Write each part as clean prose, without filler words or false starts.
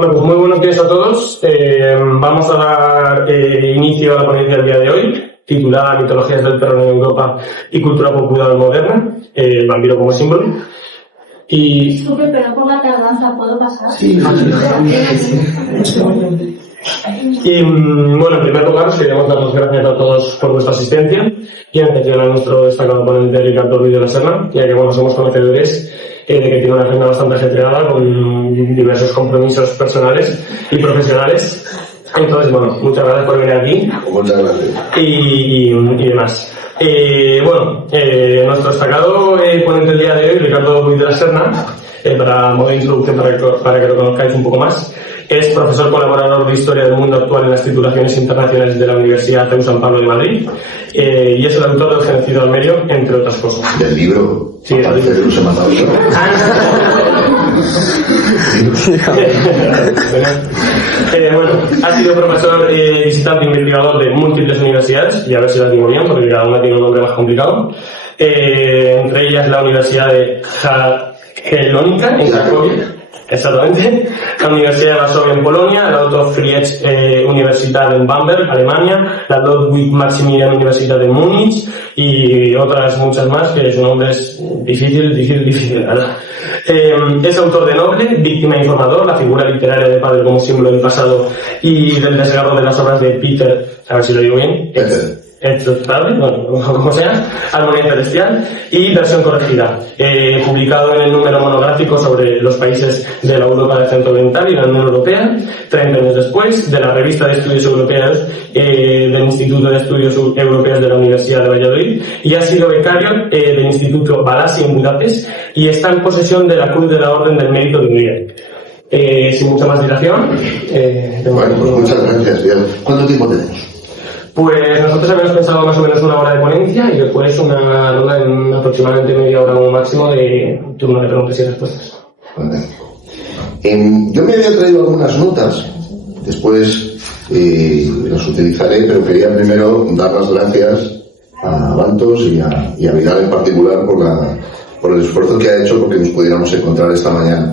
Bueno, pues muy buenos días a todos. Vamos a dar inicio a la ponencia del día de hoy, titulada Mitologías del terror en Europa y cultura popular moderna, el vampiro como símbolo. Y... Disculpe, pero por la tardanza, ¿puedo pasar? Sí. Y bueno, en primer lugar, queremos dar las gracias a todos por vuestra asistencia y en especial a nuestro destacado ponente Ricardo Ruiz de la Serna, ya que bueno, somos conocedores de que tiene una agenda bastante ajetreada con diversos compromisos personales y profesionales. Entonces, bueno, muchas gracias por venir aquí. Muchas gracias. Y demás. Nuestro destacado ponente del día de hoy, Ricardo Ruiz de la Serna, para modo de introducción para que lo conozcáis un poco más, es profesor colaborador de Historia del Mundo Actual en las titulaciones internacionales de la Universidad CEU San Pablo de Madrid y es el autor del Genocidio Almerio, entre otras cosas. ¿Del libro? Sí, del libro. Se me ha dado ha sido profesor visitante investigador de múltiples universidades, y a ver si las digo bien, porque cada una tiene un nombre más complicado, entre ellas la Universidad de Jagiellónica en Cracovia. Exactamente. La Universidad de Varsovia en Polonia, la Otto Friedrich Universität en Bamberg, Alemania, la Ludwig Maximilian Universität de Múnich y otras muchas más que su nombre es difícil, ¿verdad? Es autor de Noble, Víctima e Informador, la figura literaria del padre como símbolo del pasado y del desgarro de las obras de Peter, a ver si lo digo bien, como sea, Armonía Celestial y versión corregida, publicado en el número monográfico sobre los países de la Europa del Centro Oriental y la Unión Europea, 30 años después, de la Revista de Estudios Europeos del Instituto de Estudios Europeos de la Universidad de Valladolid, y ha sido becario del Instituto Balassi en Budapest y está en posesión de la Cruz de la Orden del Mérito de Hungría. Sin mucha más dilación, bueno, pues muchas gracias, bien. ¿Cuánto tiempo tenemos? Pues nosotros habíamos pensado más o menos una hora de ponencia y después una ronda en aproximadamente media hora como máximo de turno de preguntas y respuestas. Yo me había traído algunas notas, después las utilizaré, pero quería primero dar las gracias a Bantos y a Vidal en particular por el esfuerzo que ha hecho porque nos pudiéramos encontrar esta mañana.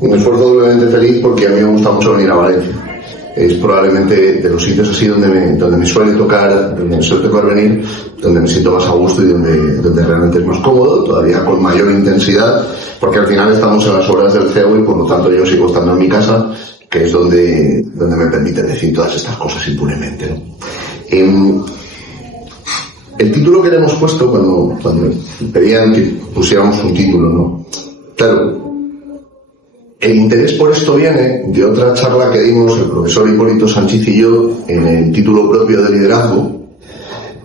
Un esfuerzo doblemente feliz porque a mí me gusta mucho venir a Valencia. Es probablemente de los sitios así donde me suele tocar venir, donde me siento más a gusto y donde realmente es más cómodo, todavía con mayor intensidad, porque al final estamos en las horas del CEU y por lo tanto yo sigo estando en mi casa, que es donde me permiten decir todas estas cosas impunemente, ¿no? El título que le hemos puesto cuando pedían que pusiéramos un título, ¿no? Claro, el interés por esto viene de otra charla que dimos el profesor Hipólito Sánchez y yo en el título propio de liderazgo,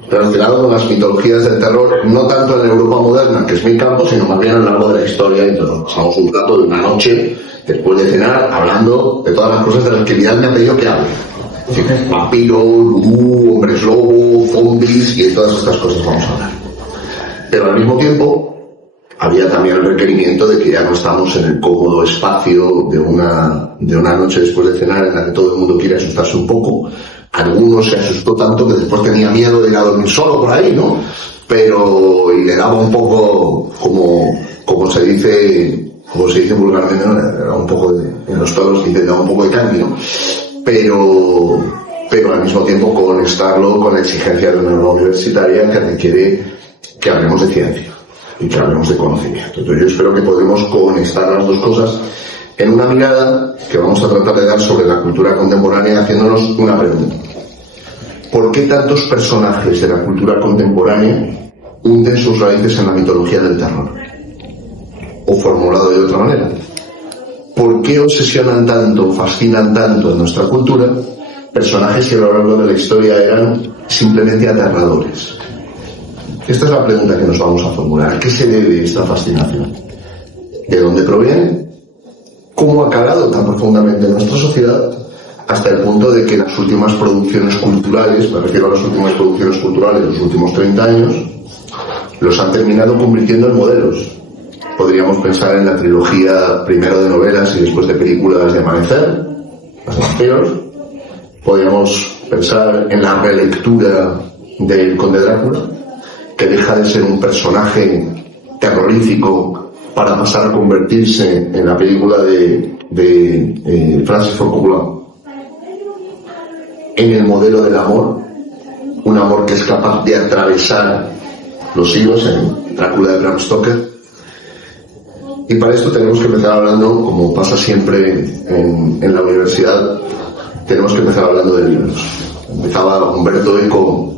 relacionado con las mitologías del terror, no tanto en la Europa moderna, que es mi campo, sino más bien a lo largo de la historia. Entonces pasamos un rato de una noche, después de cenar, hablando de todas las cosas de las que Vidal me ha pedido que hable. Vampiro, vudú, hombres lobo, zombies y de todas estas cosas vamos a hablar. Pero al mismo tiempo había también el requerimiento de que ya no estamos en el cómodo espacio de una noche después de cenar en la que todo el mundo quiere asustarse un poco. Algunos se asustó tanto que después tenía miedo de ir a dormir solo por ahí, ¿no? Y le daba un poco, como se dice vulgarmente, ¿no? Era un poco en los toros le daba un poco de cambio, pero al mismo tiempo conectarlo con la exigencia de una norma universitaria que requiere que hablemos de ciencia y que hablemos de conocimiento. Entonces yo espero que podremos conectar las dos cosas en una mirada que vamos a tratar de dar sobre la cultura contemporánea haciéndonos una pregunta. ¿Por qué tantos personajes de la cultura contemporánea hunden sus raíces en la mitología del terror? O formulado de otra manera, ¿por qué obsesionan tanto, fascinan tanto en nuestra cultura personajes que a lo largo de la historia eran simplemente aterradores? Esta es la pregunta que nos vamos a formular. ¿A qué se debe esta fascinación? ¿De dónde proviene? ¿Cómo ha calado tan profundamente en nuestra sociedad hasta el punto de que las últimas producciones culturales, me refiero a las últimas producciones culturales de los últimos 30 años, los han terminado convirtiendo en modelos? Podríamos pensar en la trilogía primero de novelas y después de películas de Amanecer, Las Vampiros. Podríamos pensar en la relectura del Conde Drácula, que deja de ser un personaje terrorífico para pasar a convertirse en la película de Francis Ford Coppola en el modelo del amor, un amor que es capaz de atravesar los siglos, en Drácula de Bram Stoker. Y para esto tenemos que empezar hablando, como pasa siempre en la universidad, tenemos que empezar hablando de libros. Empezaba Umberto Eco,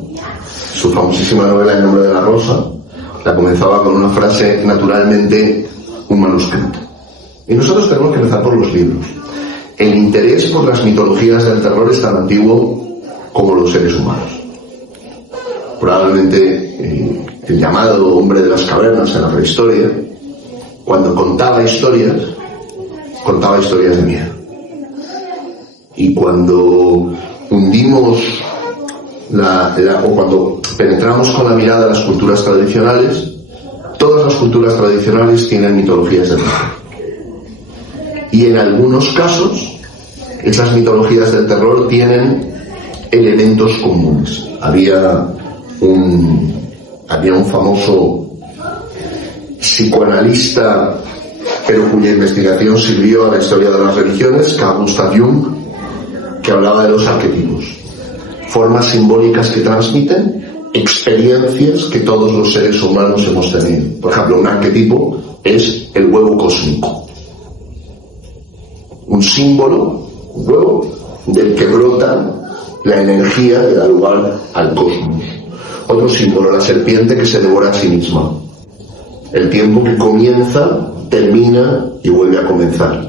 su famosísima novela El nombre de la rosa, la comenzaba con una frase: naturalmente un manuscrito. Y nosotros tenemos que empezar por los libros. El interés por las mitologías del terror es tan antiguo como los seres humanos. Probablemente el llamado hombre de las cavernas en la prehistoria, cuando contaba historias de miedo. Y cuando hundimos o cuando penetramos con la mirada las culturas tradicionales, todas las culturas tradicionales tienen mitologías de terror. Y en algunos casos, esas mitologías del terror tienen elementos comunes. Había un famoso psicoanalista, pero cuya investigación sirvió a la historia de las religiones, Carl Gustav Jung, que hablaba de los arquetipos, formas simbólicas que transmiten experiencias que todos los seres humanos hemos tenido. Por ejemplo, un arquetipo es el huevo cósmico, un símbolo, un huevo, del que brota la energía que da lugar al cosmos. Otro símbolo, la serpiente que se devora a sí misma, el tiempo que comienza, termina y vuelve a comenzar.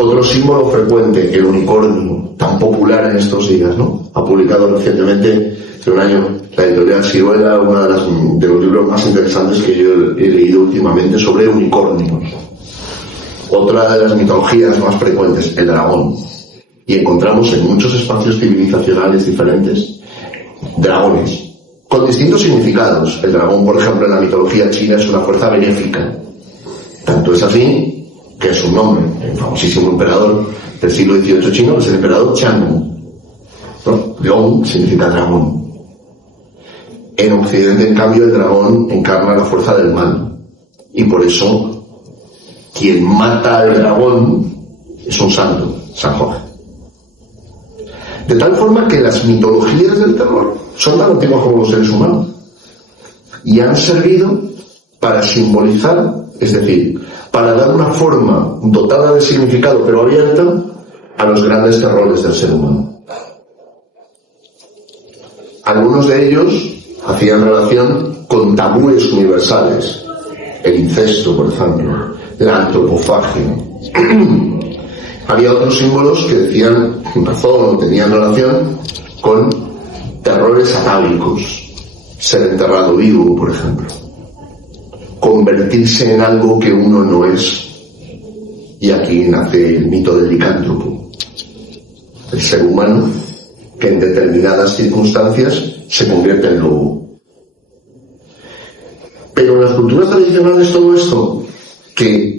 Otro símbolo frecuente, el unicornio, tan popular en estos días, ¿no? Ha publicado recientemente, hace un año, la editorial Siruela, uno de los libros más interesantes que yo he leído últimamente sobre unicornios. Otra de las mitologías más frecuentes, el dragón. Y encontramos en muchos espacios civilizacionales diferentes dragones, con distintos significados. El dragón, por ejemplo, en la mitología china es una fuerza benéfica. Tanto es así que es un nombre, el famosísimo emperador del siglo XVIII chino, es el emperador Chang. ¿No? León significa dragón. En Occidente, en cambio, el dragón encarna la fuerza del mal. Y por eso, quien mata al dragón es un santo, San Jorge. De tal forma que las mitologías del terror son tan antiguas como los seres humanos y han servido para simbolizar, es decir, para dar una forma dotada de significado pero abierta a los grandes terrores del ser humano. Algunos de ellos hacían relación con tabúes universales, el incesto, por ejemplo, la antropofagia. Había otros símbolos que decían razón o tenían relación con terrores atávicos, ser enterrado vivo, por ejemplo, convertirse en algo que uno no es. Y aquí nace el mito del licántropo, el ser humano que en determinadas circunstancias se convierte en lobo. Pero en las culturas tradicionales todo esto, que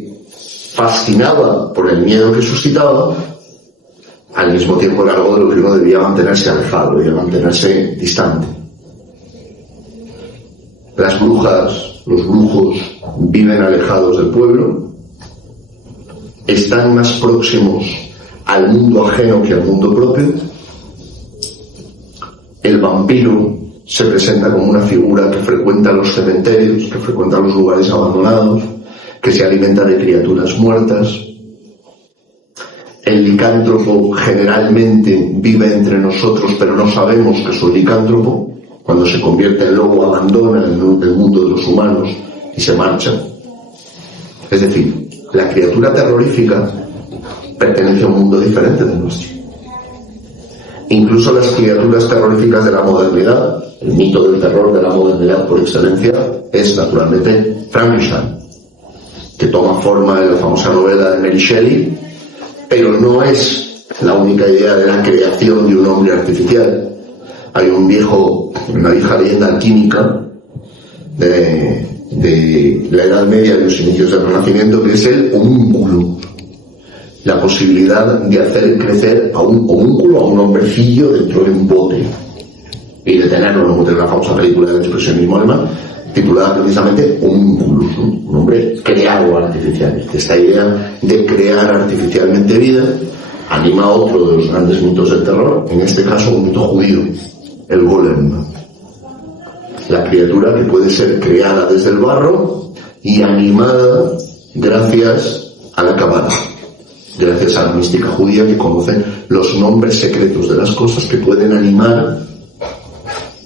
fascinaba por el miedo que suscitaba, al mismo tiempo era algo de lo que uno debía mantenerse alejado, debía mantenerse distante. Las brujas, los brujos viven alejados del pueblo, están más próximos al mundo ajeno que al mundo propio. El vampiro se presenta como una figura que frecuenta los cementerios, que frecuenta los lugares abandonados, que se alimenta de criaturas muertas. El licántropo generalmente vive entre nosotros, pero no sabemos que es un licántropo. Cuando se convierte en lobo, abandona el mundo de los humanos y se marcha. Es decir, la criatura terrorífica pertenece a un mundo diferente del nuestro. Incluso las criaturas terroríficas de la modernidad, el mito del terror de la modernidad por excelencia, es naturalmente Frankenstein, que toma forma en la famosa novela de Mary Shelley, pero no es la única idea de la creación de un hombre artificial. Hay una vieja leyenda alquímica de la Edad Media y los inicios del Renacimiento, que es el homúnculo, la posibilidad de hacer crecer a un homúnculo, a un hombrecillo dentro de un bote y de tenerlo, como en la famosa película del expresionismo alemán, titulada precisamente Homunculus, ¿no? Un hombre creado artificialmente. Esta idea de crear artificialmente vida anima a otro de los grandes mitos del terror, en este caso un mito judío, el golem, ¿no? La criatura que puede ser creada desde el barro y animada gracias a la Kabbalah, gracias a la mística judía, que conoce los nombres secretos de las cosas, que pueden animar,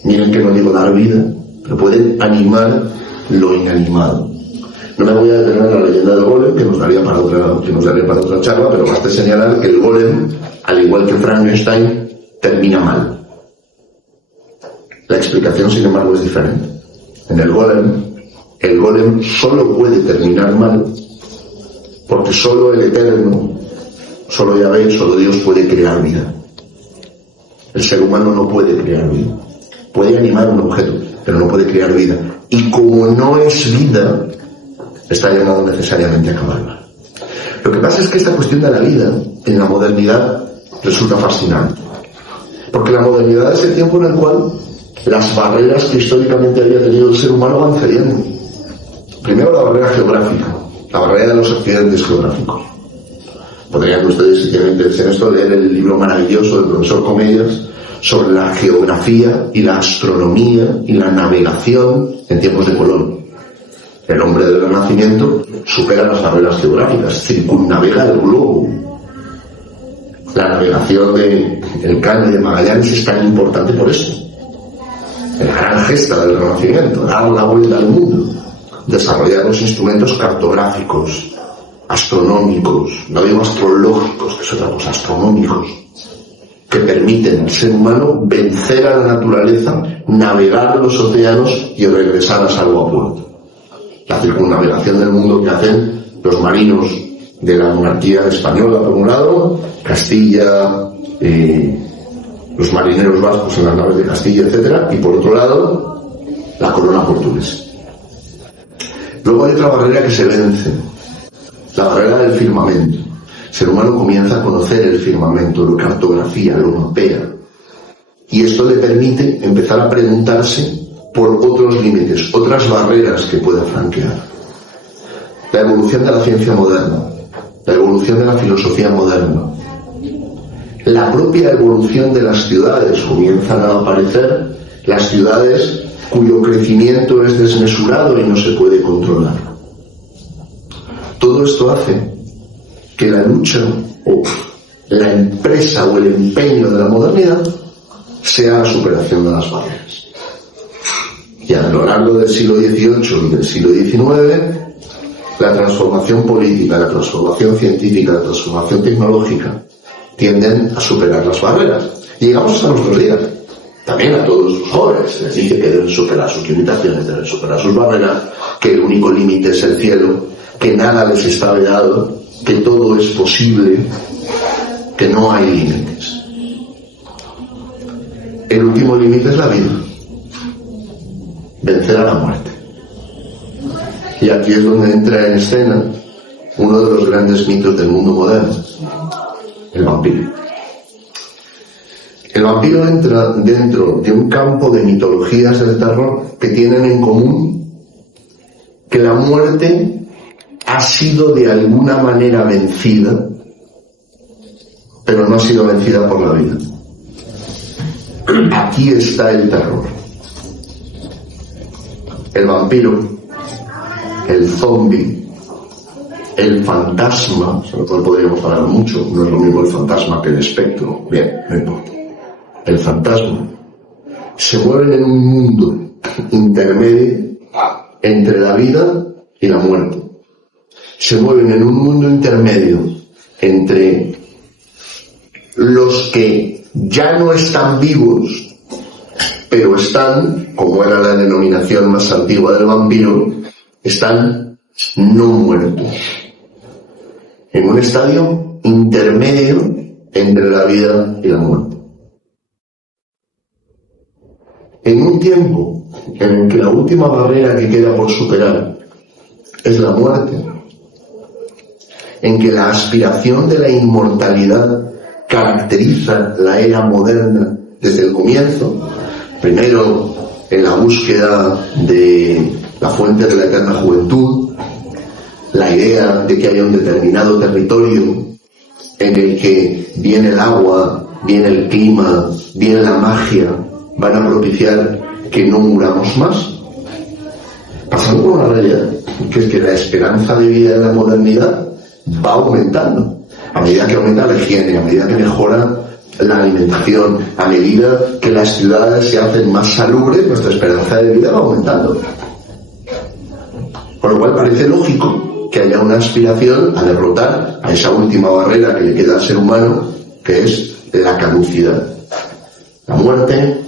miren que no digo dar vida, pero pueden animar lo inanimado. No me voy a detener en la leyenda del golem, que nos daría para otra charla, pero basta señalar que el golem, al igual que Frankenstein, termina mal. La explicación, sin embargo, es diferente. En el golem solo puede terminar mal porque solo el Eterno, solo Yahvé, solo Dios puede crear vida. El ser humano no puede crear vida. Puede animar un objeto, pero no puede crear vida. Y como no es vida, está llamado necesariamente a acabarla. Lo que pasa es que esta cuestión de la vida en la modernidad resulta fascinante. Porque la modernidad es el tiempo en el cual las barreras que históricamente había tenido el ser humano van cediendo. Primero la barrera geográfica, la barrera de los accidentes geográficos. Podrían ustedes, si tienen interés en esto, leer el libro maravilloso del profesor Comellas sobre la geografía y la astronomía y la navegación en tiempos de Colón. El hombre del Renacimiento supera las barreras geográficas, circunnavega el globo. La navegación de Elcano y de Magallanes es tan importante por eso. La gran gesta del Renacimiento, dar la vuelta al mundo, desarrollar los instrumentos cartográficos, astronómicos, no digo astrológicos, que es otra cosa, astronómicos, que permiten al ser humano vencer a la naturaleza, navegar los océanos y regresar a salvo a puerto. La circunnavegación del mundo que hacen los marinos de la monarquía española, por un lado, Castilla, los marineros vascos en las naves de Castilla, etc., y por otro lado, la corona portuguesa. Luego hay otra barrera que se vence, la barrera del firmamento. El ser humano comienza a conocer el firmamento, lo cartografía, lo mapea, y esto le permite empezar a preguntarse por otros límites, otras barreras que pueda franquear. La evolución de la ciencia moderna, la evolución de la filosofía moderna, la propia evolución de las ciudades. Comienzan a aparecer las ciudades cuyo crecimiento es desmesurado y no se puede controlar. Todo esto hace que la lucha o la empresa o el empeño de la modernidad sea la superación de las barreras. Y a lo largo del siglo XVIII y del siglo XIX, la transformación política, la transformación científica, la transformación tecnológica tienden a superar las barreras. Y llegamos hasta nuestros días. También a todos los jóvenes les dice que deben superar sus limitaciones, deben superar sus barreras, que el único límite es el cielo, que nada les está vedado, que todo es posible, que no hay límites. El último límite es la vida. Vencer a la muerte. Y aquí es donde entra en escena uno de los grandes mitos del mundo moderno, el vampiro. El vampiro entra dentro de un campo de mitologías del terror que tienen en común que la muerte ha sido de alguna manera vencida, pero no ha sido vencida por la vida. Aquí está el terror. El vampiro, el zombie, el fantasma, sobre todo podríamos hablar mucho, no es lo mismo el fantasma que el espectro, bien, no importa. El fantasma se mueven en un mundo intermedio entre la vida y la muerte. Se mueven en un mundo intermedio entre los que ya no están vivos, pero están, como era la denominación más antigua del vampiro, están no muertos. En un estadio intermedio entre la vida y la muerte. En un tiempo en el que la última barrera que queda por superar es la muerte, en que la aspiración de la inmortalidad caracteriza la era moderna desde el comienzo, primero en la búsqueda de la fuente de la eterna juventud, la idea de que haya un determinado territorio en el que viene el agua, viene el clima, viene la magia, van a propiciar que no muramos más. Pasando por una realidad, que es que la esperanza de vida en la modernidad va aumentando. A medida que aumenta la higiene, a medida que mejora la alimentación, a medida que las ciudades se hacen más salubres, nuestra esperanza de vida va aumentando. Con lo cual parece lógico que haya una aspiración a derrotar a esa última barrera que le queda al ser humano, que es la caducidad. La muerte,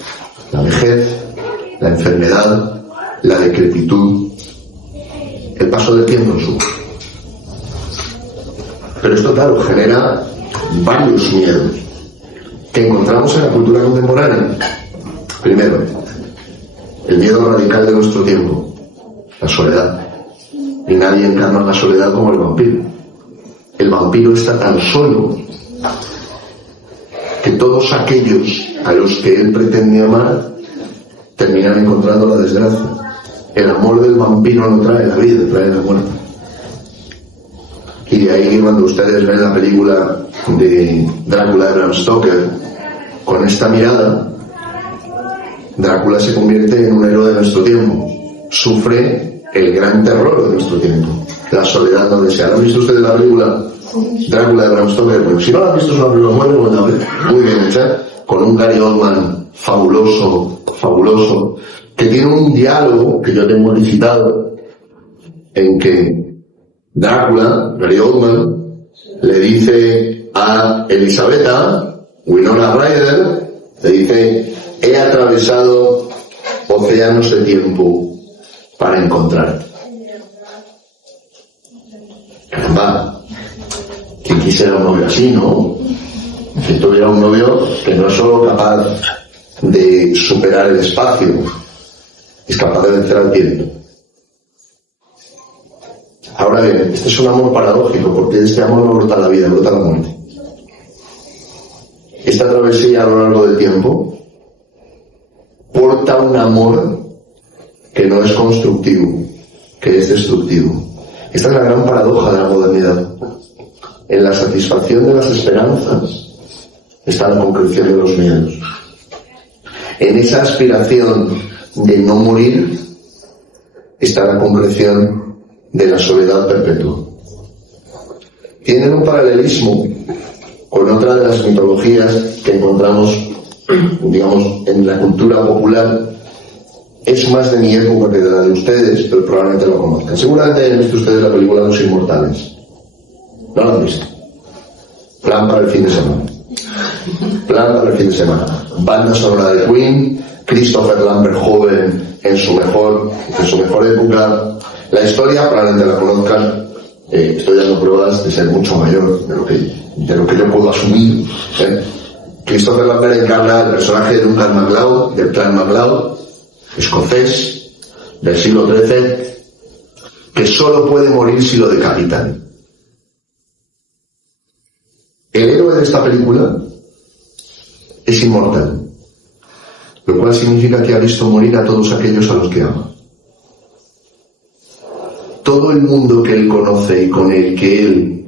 la vejez, la enfermedad, la decrepitud, el paso del tiempo en su. Pero esto, claro, genera varios miedos que encontramos en la cultura contemporánea. Primero, el miedo radical de nuestro tiempo, la soledad. Y nadie encarna la soledad como el vampiro. El vampiro está tan solo que todos aquellos a los que él pretende amar terminan encontrando la desgracia. El amor del vampiro no trae la vida, trae la muerte. Y de ahí que cuando ustedes ven la película de Drácula de Bram Stoker, con esta mirada, Drácula se convierte en un héroe de nuestro tiempo. Sufre el gran terror de nuestro tiempo, la soledad no deseada. ¿Han visto ustedes la película Drácula de Bram Stoker? Bueno, si no la han visto, es una película muy bien hecha, con un Gary Oldman fabuloso, que tiene un diálogo que yo tengo licitado, en que Drácula, Gary Oldman, le dice a Elisabetta, Winona Ryder, le dice: he atravesado océanos de tiempo para encontrarte. Caramba, ¿quién quisiera un novio así, no? Si tuviera un novio que no es solo capaz de superar el espacio, es capaz de vencer al tiempo. Ahora bien, este es un amor paradójico, porque este amor no brota la vida, brota la muerte. Esta travesía a lo largo del tiempo porta un amor que no es constructivo, que es destructivo. Esta es la gran paradoja de la modernidad. En la satisfacción de las esperanzas está la concreción de los miedos. En esa aspiración de no morir está la concreción de la soledad perpetua. Tienen un paralelismo con otra de las mitologías que encontramos, digamos, en la cultura popular. Es más de mi época que de la de ustedes, pero probablemente lo conozcan. Seguramente hayan visto ustedes la película Los Inmortales. ¿No la han visto? Plan para el fin de semana. Banda sonora de Queen, Christopher Lambert joven en su mejor época. La historia probablemente la conozcan. Estoy dando pruebas de ser mucho mayor de lo que yo puedo asumir. Christopher Lambert encarna el personaje de Duncan MacLeod, del clan MacLeod, escocés del siglo XIII, que solo puede morir si lo decapitan. El héroe de esta película es inmortal, lo cual significa que ha visto morir a todos aquellos a los que ama. Todo el mundo que él conoce y con el que él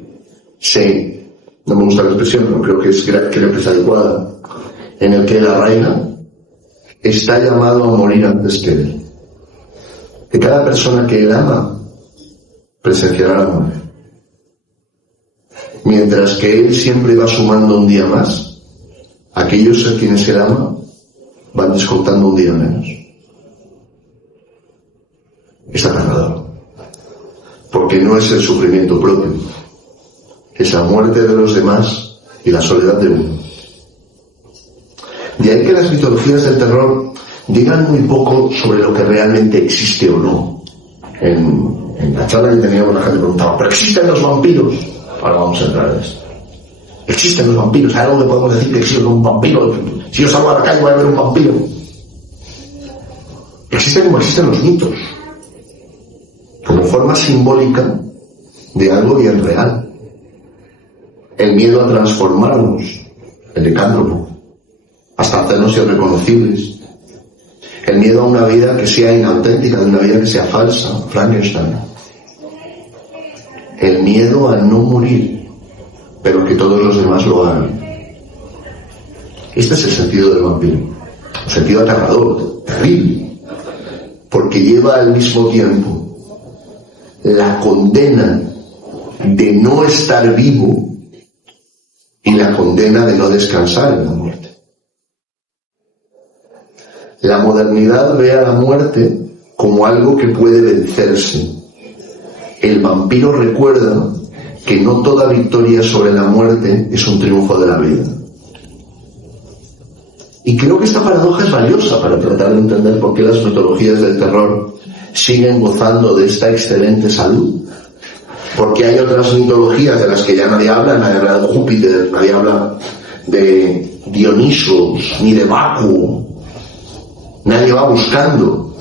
no me gusta la expresión, pero creo que es adecuada, en el que él arraiga, está llamado a morir antes que él. Que cada persona que él ama presenciará la muerte. Mientras que él siempre va sumando un día más, aquellos a quienes él ama van descontando un día menos. Es aterrador. Porque no es el sufrimiento propio, es la muerte de los demás y la soledad de uno. De ahí que las mitologías del terror digan muy poco sobre lo que realmente existe o no. En la charla que teníamos, la gente preguntaba: ¿pero existen los vampiros? Ahora vamos a entrar en esto. ¿Existen los vampiros? ¿Hay algo que podemos decir que existe un vampiro? Si yo salgo a la calle voy a ver un vampiro. Existen como existen los mitos, como forma simbólica de algo bien real. El miedo a transformarnos, el licántropo, hasta hacernos irreconocibles. El miedo a una vida que sea inauténtica, de una vida que sea falsa, Frankenstein. El miedo a no morir, pero que todos los demás lo hagan. Este es el sentido del vampiro. Un sentido aterrador, terrible, porque lleva al mismo tiempo la condena de no estar vivo y la condena de no descansar en la muerte. La modernidad ve a la muerte como algo que puede vencerse. El vampiro recuerda que no toda victoria sobre la muerte es un triunfo de la vida. Y creo que esta paradoja es valiosa para tratar de entender por qué las mitologías del terror siguen gozando de esta excelente salud. Porque hay otras mitologías de las que ya nadie habla de Júpiter, nadie habla de Dionisos, ni de Baco. Nadie va buscando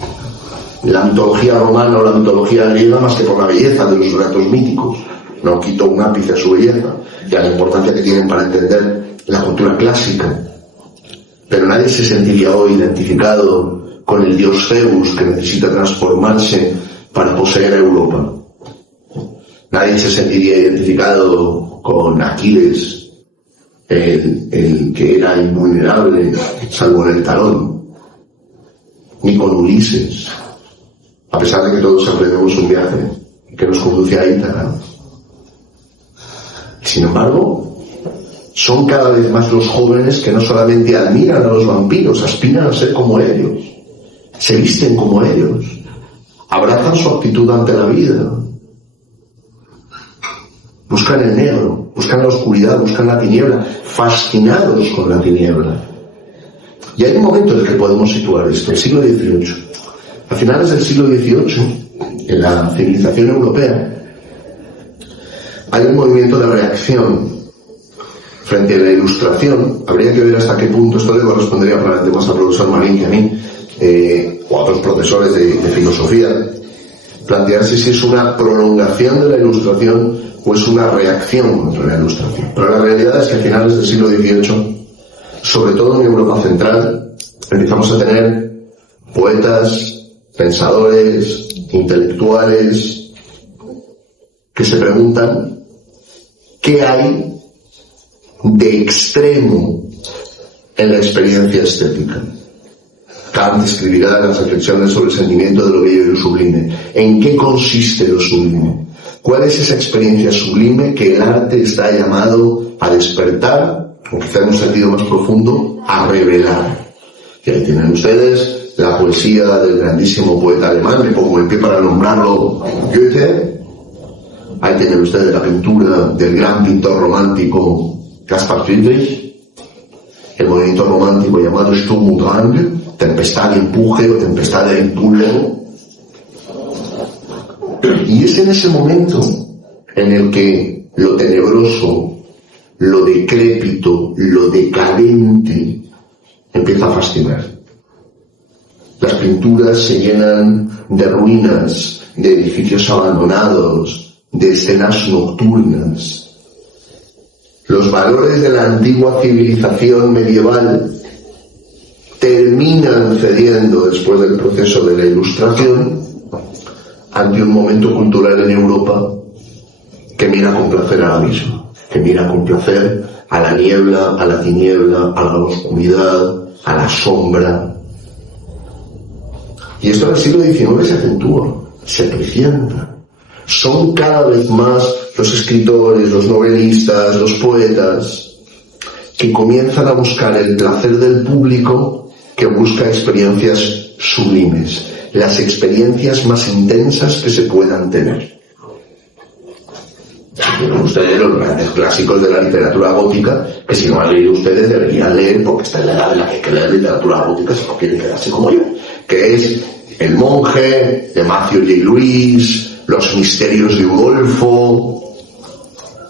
la mitología romana o la mitología griega más que por la belleza de los relatos míticos. No quito un ápice a su belleza y a la importancia que tienen para entender la cultura clásica. Pero nadie se sentiría hoy identificado con el dios Zeus que necesita transformarse para poseer a Europa. Nadie se sentiría identificado con Aquiles, el que era invulnerable, salvo en el talón. Ni con Ulises, a pesar de que todos emprendemos un viaje que nos conduce a Ítaca. Sin embargo, son cada vez más los jóvenes que no solamente admiran a los vampiros, aspiran a ser como ellos, se visten como ellos, abrazan su actitud ante la vida, buscan el negro, buscan la oscuridad, buscan la tiniebla, fascinados con la tiniebla. Y hay un momento en el que podemos situar esto, el siglo XVIII. A finales del siglo XVIII, en la civilización europea, hay un movimiento de reacción frente a la Ilustración. Habría que ver hasta qué punto esto le correspondería probablemente más al profesor Marín que a mí, o a otros profesores de filosofía, plantearse si es una prolongación de la Ilustración o es una reacción contra la Ilustración. Pero la realidad es que a finales del siglo XVIII, sobre todo en Europa Central, empezamos a tener poetas, pensadores, intelectuales, que se preguntan qué hay de extremo en la experiencia estética. Kant escribirá en las reflexiones sobre el sentimiento de lo bello y lo sublime. ¿En qué consiste lo sublime? ¿Cuál es esa experiencia sublime que el arte está llamado a despertar, o quizá en un sentido más profundo, a revelar? Y ahí tienen ustedes la poesía del grandísimo poeta alemán, me pongo en pie para nombrarlo, Goethe. Ahí tienen ustedes la pintura del gran pintor romántico Caspar Friedrich, el movimiento romántico llamado Sturm und Drang, tempestad de empuje o tempestad de impulso. Y es en ese momento en el que lo tenebroso, lo decrépito, lo decadente empieza a fascinar. Las pinturas se llenan de ruinas, de edificios abandonados, de escenas nocturnas. Los valores de la antigua civilización medieval terminan cediendo después del proceso de la Ilustración ante un momento cultural en Europa que mira con placer al abismo, que mira con placer a la niebla, a la tiniebla, a la oscuridad, a la sombra. Y esto en el siglo XIX se acentúa, se acrecienta. Son cada vez más los escritores, los novelistas, los poetas que comienzan a buscar el placer del público que busca experiencias sublimes, las experiencias más intensas que se puedan tener. Tienen ustedes los grandes clásicos de la literatura gótica, que si no han leído ustedes deberían leer, porque está en la edad en la que hay que leer literatura gótica si no quieren quedarse como yo, que es El monje, de Matthew J. Lewis, Los misterios de Udolfo,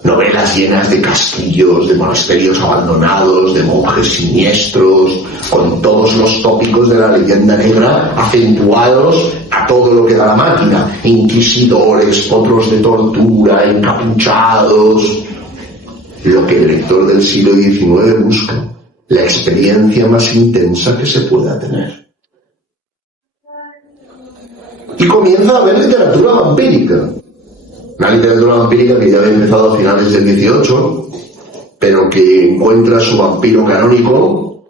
novelas llenas de castillos, de monasterios abandonados, de monjes siniestros, con todos los tópicos de la leyenda negra acentuados a todo lo que da la máquina: inquisidores, potros de tortura, encapuchados. Lo que el lector del siglo XIX busca, la experiencia más intensa que se pueda tener. y comienza a haber literatura vampírica. Una literatura vampírica que ya había empezado a finales del 18, pero que encuentra su vampiro canónico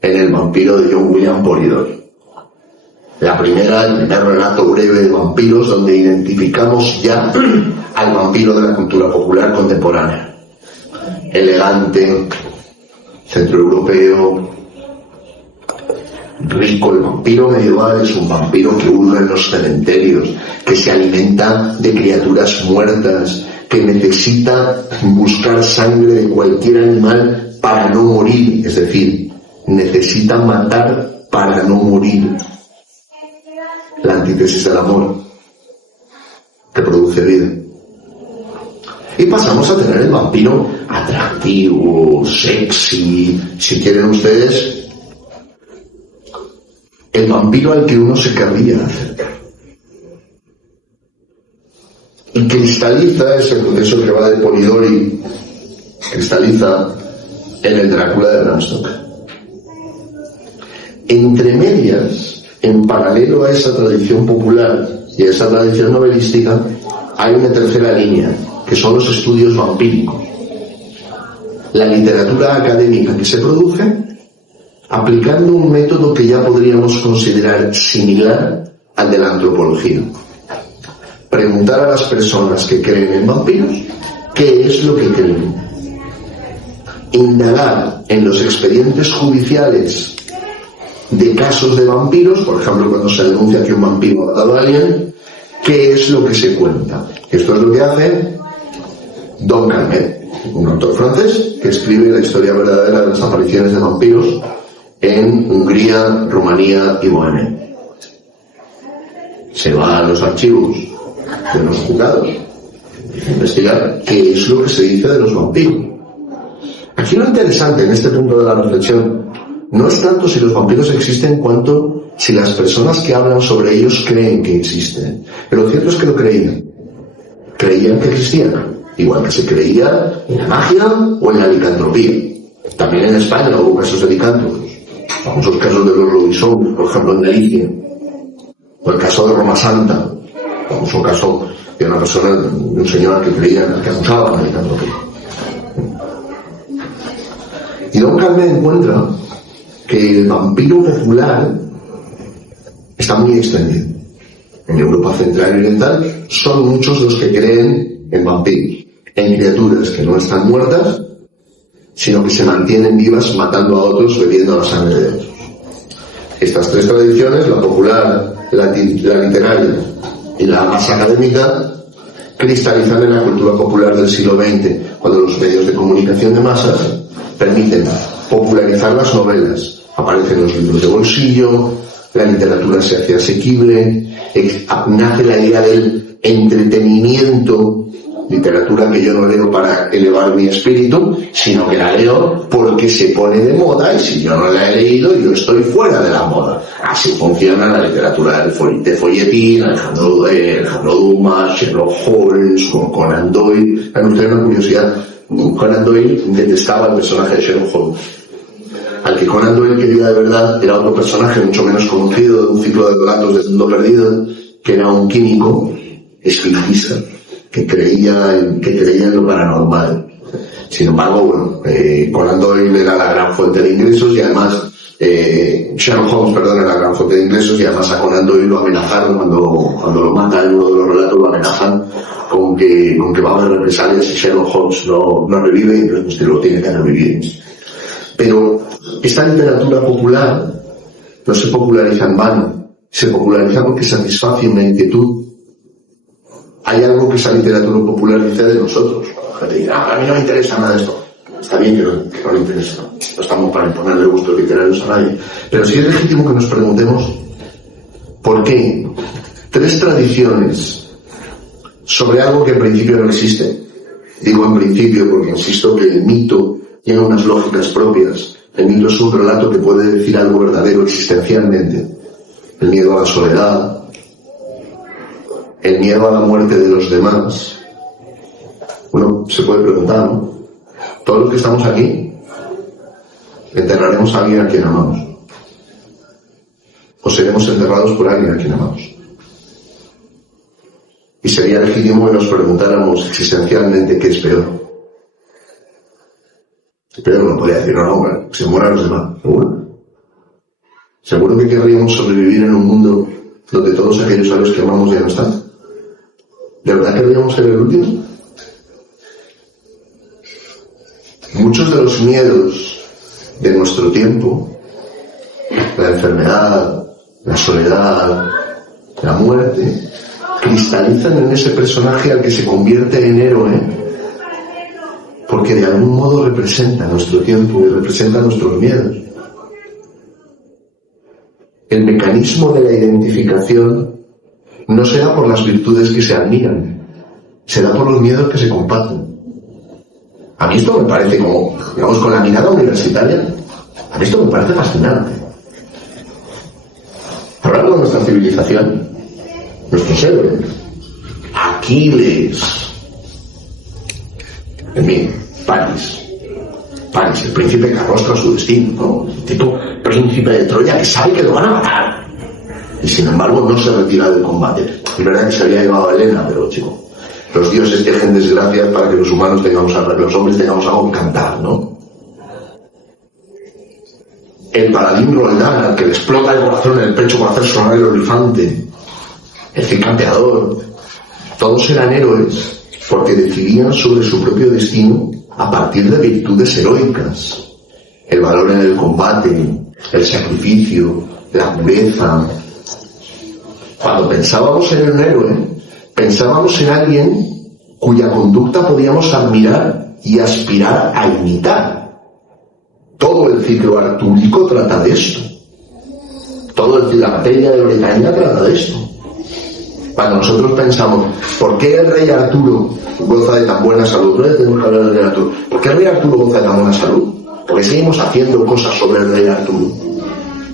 en el vampiro de John William Polidori. El primer relato breve de vampiros donde identificamos ya al vampiro de la cultura popular contemporánea. Elegante, centroeuropeo, rico. El vampiro medieval es un vampiro que hurga en los cementerios, que se alimenta de criaturas muertas, que necesita buscar sangre de cualquier animal para no morir, es decir, necesita matar para no morir. La antítesis del amor, que produce vida. Y pasamos a tener el vampiro atractivo, sexy, si quieren ustedes, el vampiro al que uno se querría acercar. Y cristaliza ese proceso que va de Polidori, cristaliza en el Drácula de Bram Stoker. Entre medias, en paralelo a esa tradición popular y a esa tradición novelística, hay una tercera línea, que son los estudios vampíricos. La literatura académica que se produce aplicando un método que ya podríamos considerar similar al de la antropología. Preguntar a las personas que creen en vampiros qué es lo que creen. Indagar en los expedientes judiciales de casos de vampiros, por ejemplo, cuando se denuncia que un vampiro ha matado a alguien, qué es lo que se cuenta. Esto es lo que hace Don Calmet, un autor francés que escribe la historia verdadera de las apariciones de vampiros en Hungría, Rumanía y Bohemia. Se va a los archivos de los juzgados a investigar qué es lo que se dice de los vampiros. Aquí lo interesante en este punto de la reflexión no es tanto si los vampiros existen cuanto si las personas que hablan sobre ellos creen que existen. Pero lo cierto es que lo creían. Creían que existían. Igual que se creía en la magia o en la licantropía. También en España hubo casos de licántropos. Famosos casos de los Robinson, por ejemplo en Galicia. O el caso de Roma Santa. Famoso caso de una persona, de un señor que creía, que acusaba la licantropía. Y Don Calmet encuentra que el vampiro popular está muy extendido. En Europa Central y Oriental son muchos los que creen en vampiros, en criaturas que no están muertas, sino que se mantienen vivas matando a otros, bebiendo la sangre de otros. Estas tres tradiciones, la popular, la literaria y la más académica, cristalizan en la cultura popular del siglo XX, cuando los medios de comunicación de masas permiten popularizar las novelas. Aparecen los libros de bolsillo, la literatura se hace asequible, nace la idea del entretenimiento, literatura que yo no leo para elevar mi espíritu, sino que la leo porque se pone de moda y si yo no la he leído, yo estoy fuera de la moda. Así funciona la literatura de folletín, Alejandro Dumas, Sherlock Holmes, Conan Doyle. Para ustedes una curiosidad, Conan Doyle detestaba el personaje de Sherlock Holmes. Al que Conan Doyle quería de verdad era otro personaje mucho menos conocido de un ciclo de relatos de Mundo Perdido, que era un químico espiritista que creía en lo paranormal. Sin embargo, Conan Doyle era la gran fuente de ingresos y además Sherlock Holmes, era la gran fuente de ingresos y además a Conan Doyle lo amenazaron cuando lo matan en uno de los relatos, lo amenazan con que va a haber represalias si Sherlock Holmes no revive y entonces lo tiene que revivir. Pero esta literatura popular no se populariza en vano, se populariza porque satisface una inquietud. Hay algo que esa literatura popular dice de nosotros. La gente dirá, a mí no me interesa nada de esto. Está bien que no le interesa. No estamos para imponerle gustos literarios a nadie. Pero sí es legítimo que nos preguntemos ¿por qué tres tradiciones sobre algo que en principio no existe? Digo en principio porque insisto que el mito tiene unas lógicas propias. El mito es un relato que puede decir algo verdadero existencialmente. El miedo a la soledad, el miedo a la muerte de los demás. Uno se puede preguntar, ¿no? Todos los que estamos aquí enterraremos a alguien a quien amamos. O seremos enterrados por alguien a quien amamos. Y sería legítimo que nos preguntáramos existencialmente qué es peor. Pero no podría decir, no, que se mueran los demás. ¿Seguro? ¿Seguro que querríamos sobrevivir en un mundo donde todos aquellos a los que amamos ya no están? ¿De verdad querríamos ser el último? Muchos de los miedos de nuestro tiempo, la enfermedad, la soledad, la muerte, cristalizan en ese personaje al que se convierte en héroe, porque de algún modo representa nuestro tiempo y representa nuestros miedos. El mecanismo de la identificación no se da por las virtudes que se admiran, se da por los miedos que se comparten. A mí esto me parece como, digamos, con la mirada universitaria, a mí esto me parece fascinante. A lo largo de nuestra civilización, nuestros héroes, Aquiles, en fin, París, el príncipe que arrostra su destino, ¿no? El tipo príncipe de Troya que sabe que lo van a matar y sin embargo no se retira del combate. Es verdad que se había llevado a Helena, pero chico, los dioses tejen desgracias para que los humanos tengamos los hombres tengamos algo que cantar, ¿no? El paladín Roldán, al que le explota el corazón en el pecho para hacer sonar el olifante, el Cid Campeador, todos eran héroes porque decidían sobre su propio destino a partir de virtudes heroicas. El valor en el combate, el sacrificio, la pureza. Cuando pensábamos en un héroe, pensábamos en alguien cuya conducta podíamos admirar y aspirar a imitar. Todo el ciclo artúrico trata de esto. La Bella de Bretaña trata de esto. Cuando nosotros pensamos, ¿por qué el rey Arturo goza de tan buena salud? ¿No tenemos que hablar del rey Arturo? ¿Por qué el rey Arturo goza de tan buena salud? Porque seguimos haciendo cosas sobre el rey Arturo.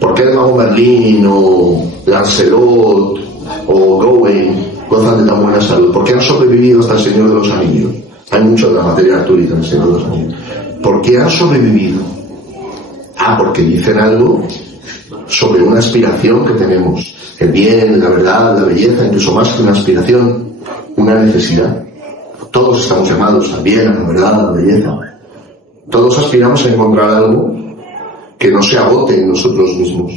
¿Por qué el mago Merlín o Lancelot o Gawain gozan de tan buena salud? ¿Por qué han sobrevivido hasta el Señor de los Anillos? Hay mucho de la materia artúrica en el Señor de los Anillos. ¿Por qué han sobrevivido? Porque dicen algo sobre una aspiración que tenemos. El bien, la verdad, la belleza, incluso más que una aspiración, una necesidad. Todos estamos llamados al bien, a la verdad, a la belleza. Todos aspiramos a encontrar algo que no se agote en nosotros mismos.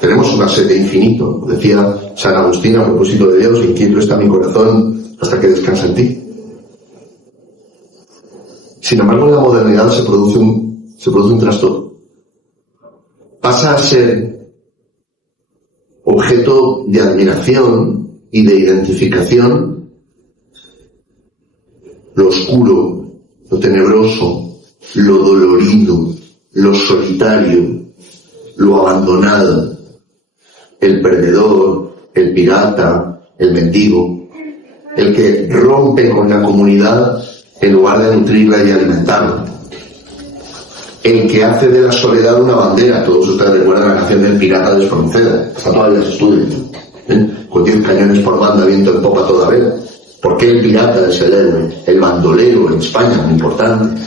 Tenemos una sed de infinito. Decía San Agustín a propósito de Dios, inquieto está mi corazón hasta que descansa en ti. Sin embargo, en la modernidad se produce un trastorno. Pasa a ser objeto de admiración y de identificación lo oscuro, lo tenebroso, lo dolorido, lo solitario, lo abandonado, el perdedor, el pirata, el mendigo, el que rompe con la comunidad en lugar de nutrirla y alimentarla, el que hace de la soledad una bandera. Todos ustedes recuerdan la canción del pirata de Espronceda, esta todavía se estudia, con 10 cañones por banda, viento en popa toda vela. ¿Por qué el pirata es el héroe? El bandolero en España, muy importante,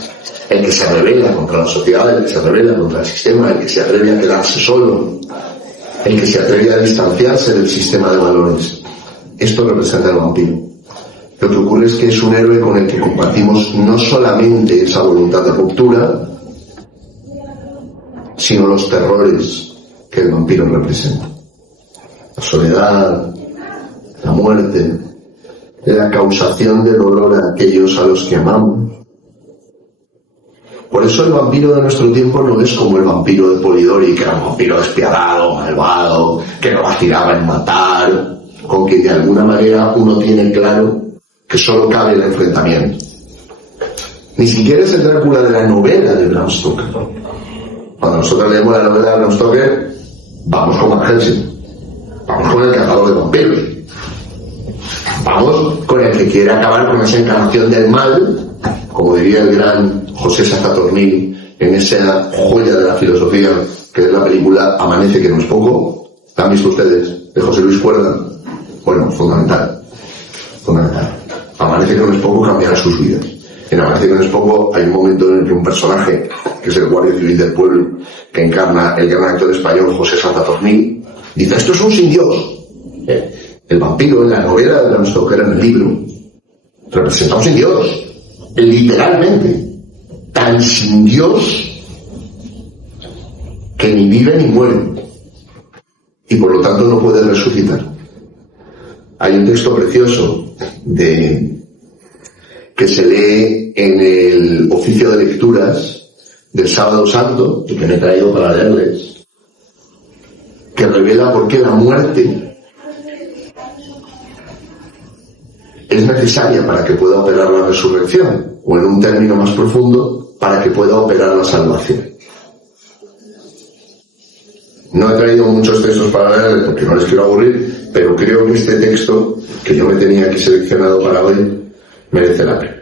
el que se revela contra la sociedad, el que se revela contra el sistema, el que se atreve a quedarse solo, el que se atreve a distanciarse del sistema de valores. Esto representa el vampiro. Lo que ocurre es que es un héroe con el que compartimos no solamente esa voluntad de ruptura, sino los terrores que el vampiro representa. La soledad, la muerte, la causación de dolor a aquellos a los que amamos. Por eso el vampiro de nuestro tiempo no es como el vampiro de Polidori, que era un vampiro despiadado, malvado, que no vacilaba en matar, con quien de alguna manera uno tiene claro que solo cabe el enfrentamiento. Ni siquiera es el Drácula de la novela de Bram Stoker. Cuando nosotros leemos la novela de Bram Stoker, vamos con Van Helsing, vamos con el cazador de vampiros, vamos con el que quiere acabar con esa encarnación del mal, como diría el gran José Sacatornil en esa joya de la filosofía que es la película Amanece, que no es poco. ¿La han visto ustedes? De José Luis Cuerda. Bueno, fundamental. Amanece, que no es poco, cambiará sus vidas. En Amanece, que no es poco hay un momento en el que un personaje, que es el guardia civil del pueblo, que encarna el gran actor español José Sacatornil, dice: esto es un sin Dios. el vampiro en la novela de Bram Stoker, en el libro, representado sin Dios, literalmente, tan sin Dios que ni vive ni muere, y por lo tanto no puede resucitar. Hay un texto precioso que se lee en el oficio de lecturas del Sábado Santo, que me he traído para leerles, que revela por qué la muerte es necesaria para que pueda operar la resurrección, o en un término más profundo, para que pueda operar la salvación. No he traído muchos textos para leerles porque no les quiero aburrir, pero creo que este texto, que yo me tenía aquí seleccionado para hoy, merece la pena.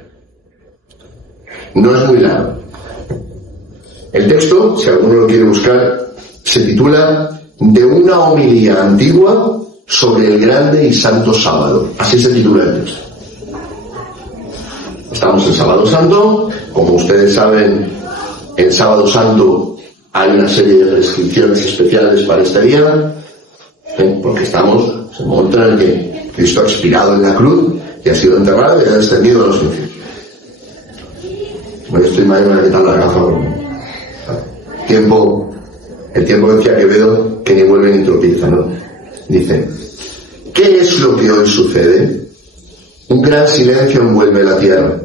No es muy largo. El texto, si alguno lo quiere buscar, se titula De una homilía antigua sobre el grande y santo sábado. Así se titula el texto. Estamos en Sábado Santo. Como ustedes saben, en Sábado Santo hay una serie de prescripciones especiales para este día, porque estamos en el momento en el que Cristo ha expirado en la cruz y ha sido enterrado y ha descendido a los infiernos. Bueno, estoy mal, me voy a quitar la gafa. El tiempo decía Quevedo que ni vuelve ni tropieza, ¿no? Dice, ¿qué es lo que hoy sucede? Un gran silencio envuelve la tierra.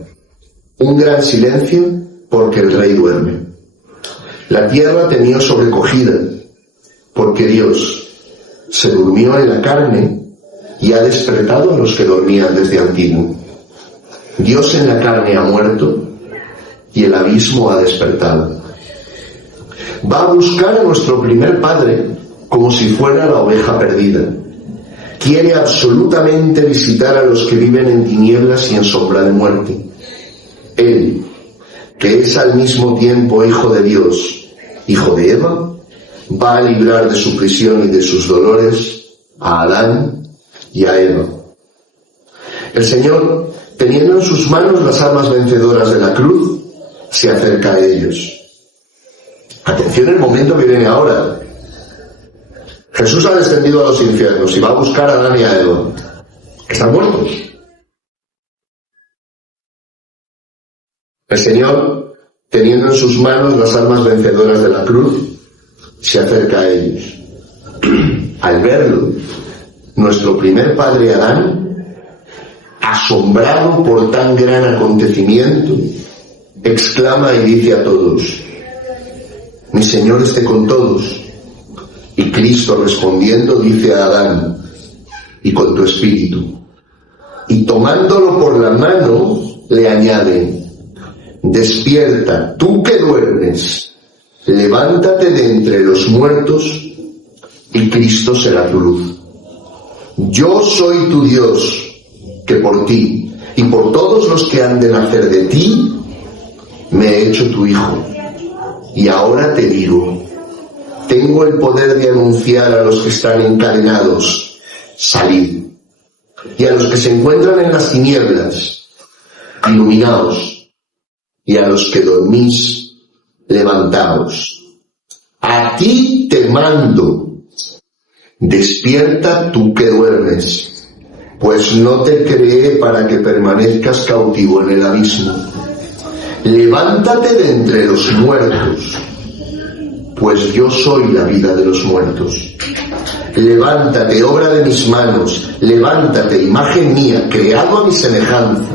Un gran silencio porque el rey duerme. La tierra temió sobrecogida porque Dios se durmió en la carne y ha despertado a los que dormían desde antiguo. Dios en la carne ha muerto y el abismo ha despertado. Va a buscar a nuestro primer padre como si fuera la oveja perdida. Quiere absolutamente visitar a los que viven en tinieblas y en sombra de muerte. Él, que es al mismo tiempo hijo de Dios, hijo de Eva, va a librar de su prisión y de sus dolores a Adán y a Eva. El Señor, teniendo en sus manos las armas vencedoras de la cruz, se acerca a ellos. Atención el momento que viene ahora. Jesús ha descendido a los infiernos y va a buscar a Adán y a Eva, que están muertos. El Señor, teniendo en sus manos las armas vencedoras de la cruz, se acerca a ellos. Al verlo, nuestro primer padre Adán, asombrado por tan gran acontecimiento, exclama y dice a todos, mi Señor esté con todos. Y Cristo respondiendo dice a Adán, y con tu espíritu. Y tomándolo por la mano, le añade, despierta, tú que duermes, levántate de entre los muertos, y Cristo será tu luz. Yo soy tu Dios, que por ti, y por todos los que han de nacer de ti, me he hecho tu hijo. Y ahora te digo, tengo el poder de anunciar a los que están encadenados, salid. Y a los que se encuentran en las tinieblas, iluminaos. Y a los que dormís, levantaos. A ti te mando, despierta tú que duermes, pues no te creé para que permanezcas cautivo en el abismo. Levántate de entre los muertos, pues yo soy la vida de los muertos. Levántate, obra de mis manos, levántate, imagen mía, creado a mi semejanza.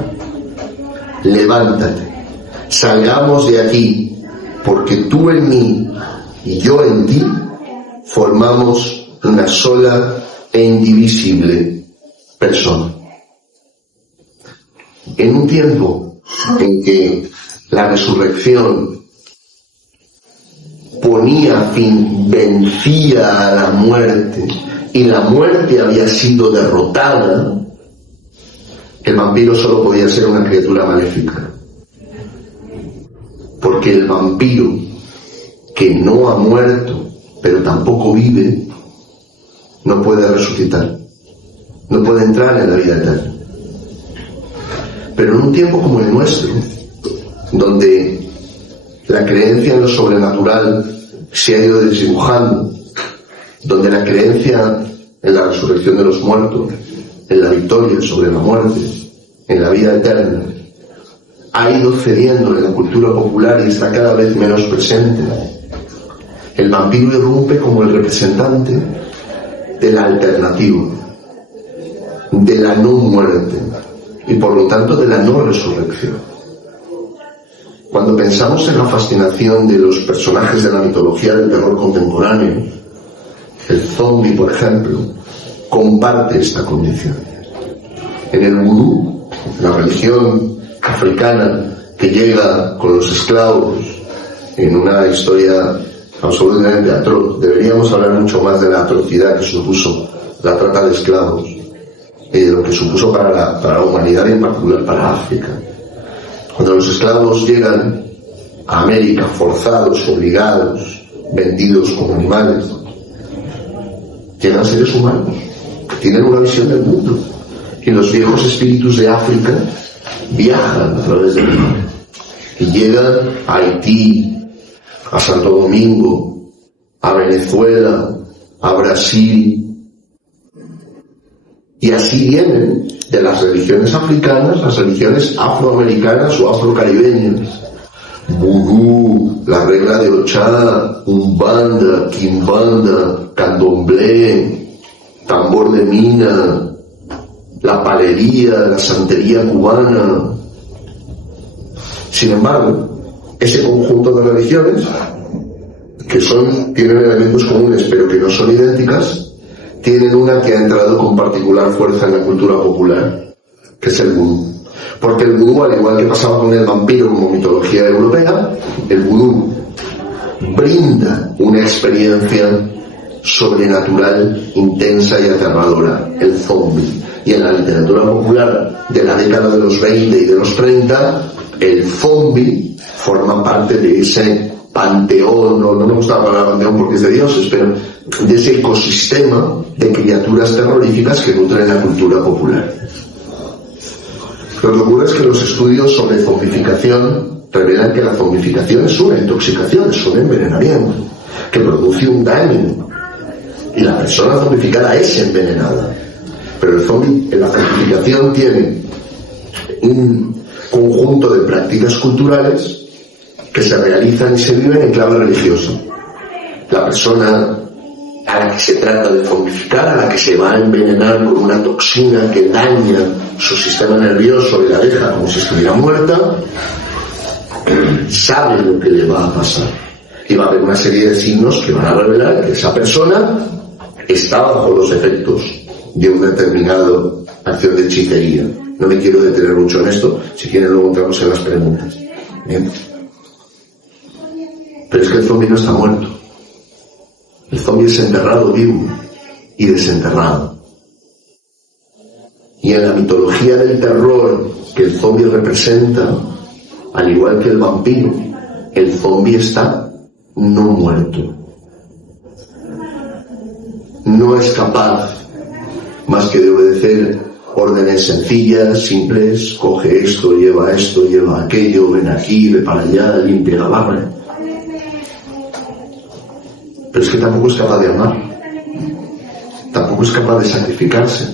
Levántate, salgamos de aquí, porque tú en mí y yo en ti formamos una sola e indivisible persona. En un tiempo en que la resurrección ponía fin, vencía a la muerte, y la muerte había sido derrotada, el vampiro solo podía ser una criatura maléfica. Porque el vampiro, que no ha muerto, pero tampoco vive, no puede resucitar, no puede entrar en la vida eterna. Pero en un tiempo como el nuestro, donde la creencia en lo sobrenatural se ha ido desdibujando, donde la creencia en la resurrección de los muertos en la victoria sobre la muerte, en la vida eterna, ha ido cediendo en la cultura popular y está cada vez menos presente. El vampiro irrumpe como el representante de la alternativa, de la no muerte y por lo tanto de la no resurrección. Cuando pensamos en la fascinación de los personajes de la mitología del terror contemporáneo, el zombie, por ejemplo, comparte esta condición. En el vudú, la religión africana que llega con los esclavos en una historia absolutamente atroz, deberíamos hablar mucho más de la atrocidad que supuso la trata de esclavos y de lo que supuso para la humanidad y en particular para África. Cuando los esclavos llegan a América forzados, obligados, vendidos como animales, llegan seres humanos que tienen una visión del mundo y los viejos espíritus de África viajan a través del mar y llegan a Haití, a Santo Domingo, a Venezuela, a Brasil, y así vienen de las religiones africanas las religiones afroamericanas o afrocaribeñas. Vudú, la regla de Ochá, Umbanda, Quimbanda, Candomblé, tambor de mina, la palería, la santería cubana. Sin embargo, ese conjunto de religiones, que tienen elementos comunes pero que no son idénticas, tienen una que ha entrado con particular fuerza en la cultura popular, que es el vudú. Porque el vudú, al igual que pasaba con el vampiro como mitología europea, el vudú brinda una experiencia sobrenatural, intensa y aterradora, el zombie. Y en la literatura popular de la década de los 20 y de los 30, el zombie forma parte de ese panteón, no me gusta la palabra panteón porque es de dioses, pero de ese ecosistema de criaturas terroríficas que nutren la cultura popular. Lo que ocurre es que los estudios sobre zombificación revelan que la zombificación es una intoxicación, es un envenenamiento, que produce un daño, y la persona zombificada es envenenada. Pero la zombificación tiene un conjunto de prácticas culturales que se realizan y se viven en clave religiosa. La persona a la que se trata de zombificar, a la que se va a envenenar con una toxina que daña su sistema nervioso y la deja como si estuviera muerta, sabe lo que le va a pasar. Y va a haber una serie de signos que van a revelar que esa persona está bajo los efectos de una determinada acción de hechicería. No me quiero detener mucho en esto, si quieren luego entramos en las preguntas. Bien. Pero es que el zombie no está muerto. El zombie es enterrado vivo y desenterrado. Y en la mitología del terror que el zombie representa, al igual que el vampiro, el zombie está no muerto. No es capaz más que de obedecer órdenes sencillas, simples: coge esto, lleva aquello, ven aquí, ve para allá, limpia la barra. Pero es que tampoco es capaz de amar, tampoco es capaz de sacrificarse.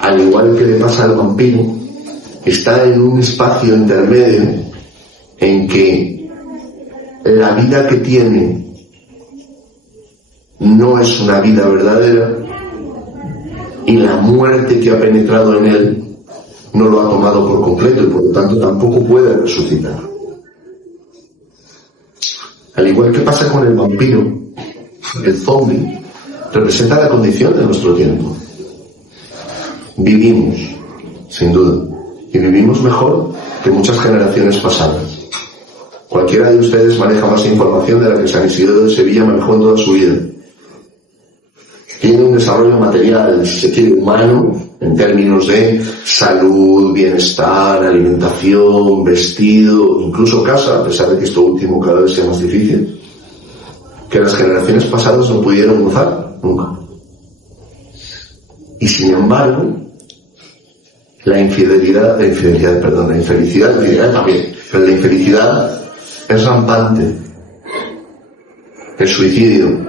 Al igual que le pasa al vampiro, está en un espacio intermedio en que la vida que tiene no es una vida verdadera y la muerte que ha penetrado en él no lo ha tomado por completo y por lo tanto tampoco puede resucitar. Al igual que pasa con el vampiro, el zombie representa la condición de nuestro tiempo. Vivimos, sin duda, y vivimos mejor que muchas generaciones pasadas. Cualquiera de ustedes maneja más información de la que San Isidro de Sevilla manejó en toda su vida. Tiene un desarrollo material, si se quiere, humano, en términos de salud, bienestar, alimentación, vestido, incluso casa, a pesar de que esto último cada vez sea más difícil, que las generaciones pasadas no pudieron gozar nunca. Y sin embargo, la infelicidad también, pero la infelicidad es rampante. El suicidio,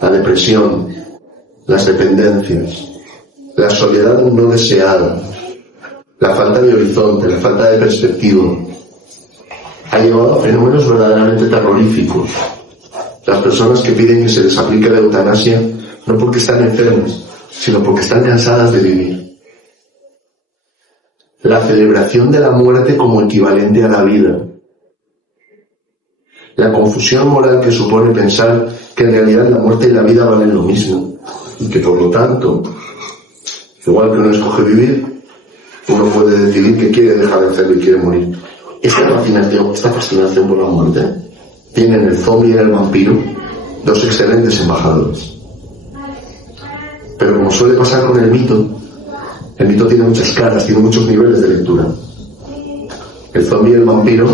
la depresión, las dependencias, la soledad no deseada, la falta de horizonte, la falta de perspectiva, ha llevado a fenómenos verdaderamente terroríficos. Las personas que piden que se les aplique la eutanasia no porque están enfermas, sino porque están cansadas de vivir. La celebración de la muerte como equivalente a la vida. La confusión moral que supone pensar que en realidad la muerte y la vida valen lo mismo y que por lo tanto, igual que uno escoge vivir, uno puede decidir que quiere dejar de hacerlo y quiere morir. Esta fascinación por la muerte tiene en el zombie y en el vampiro dos excelentes embajadores. Pero como suele pasar con el mito tiene muchas caras, tiene muchos niveles de lectura. El zombie y el vampiro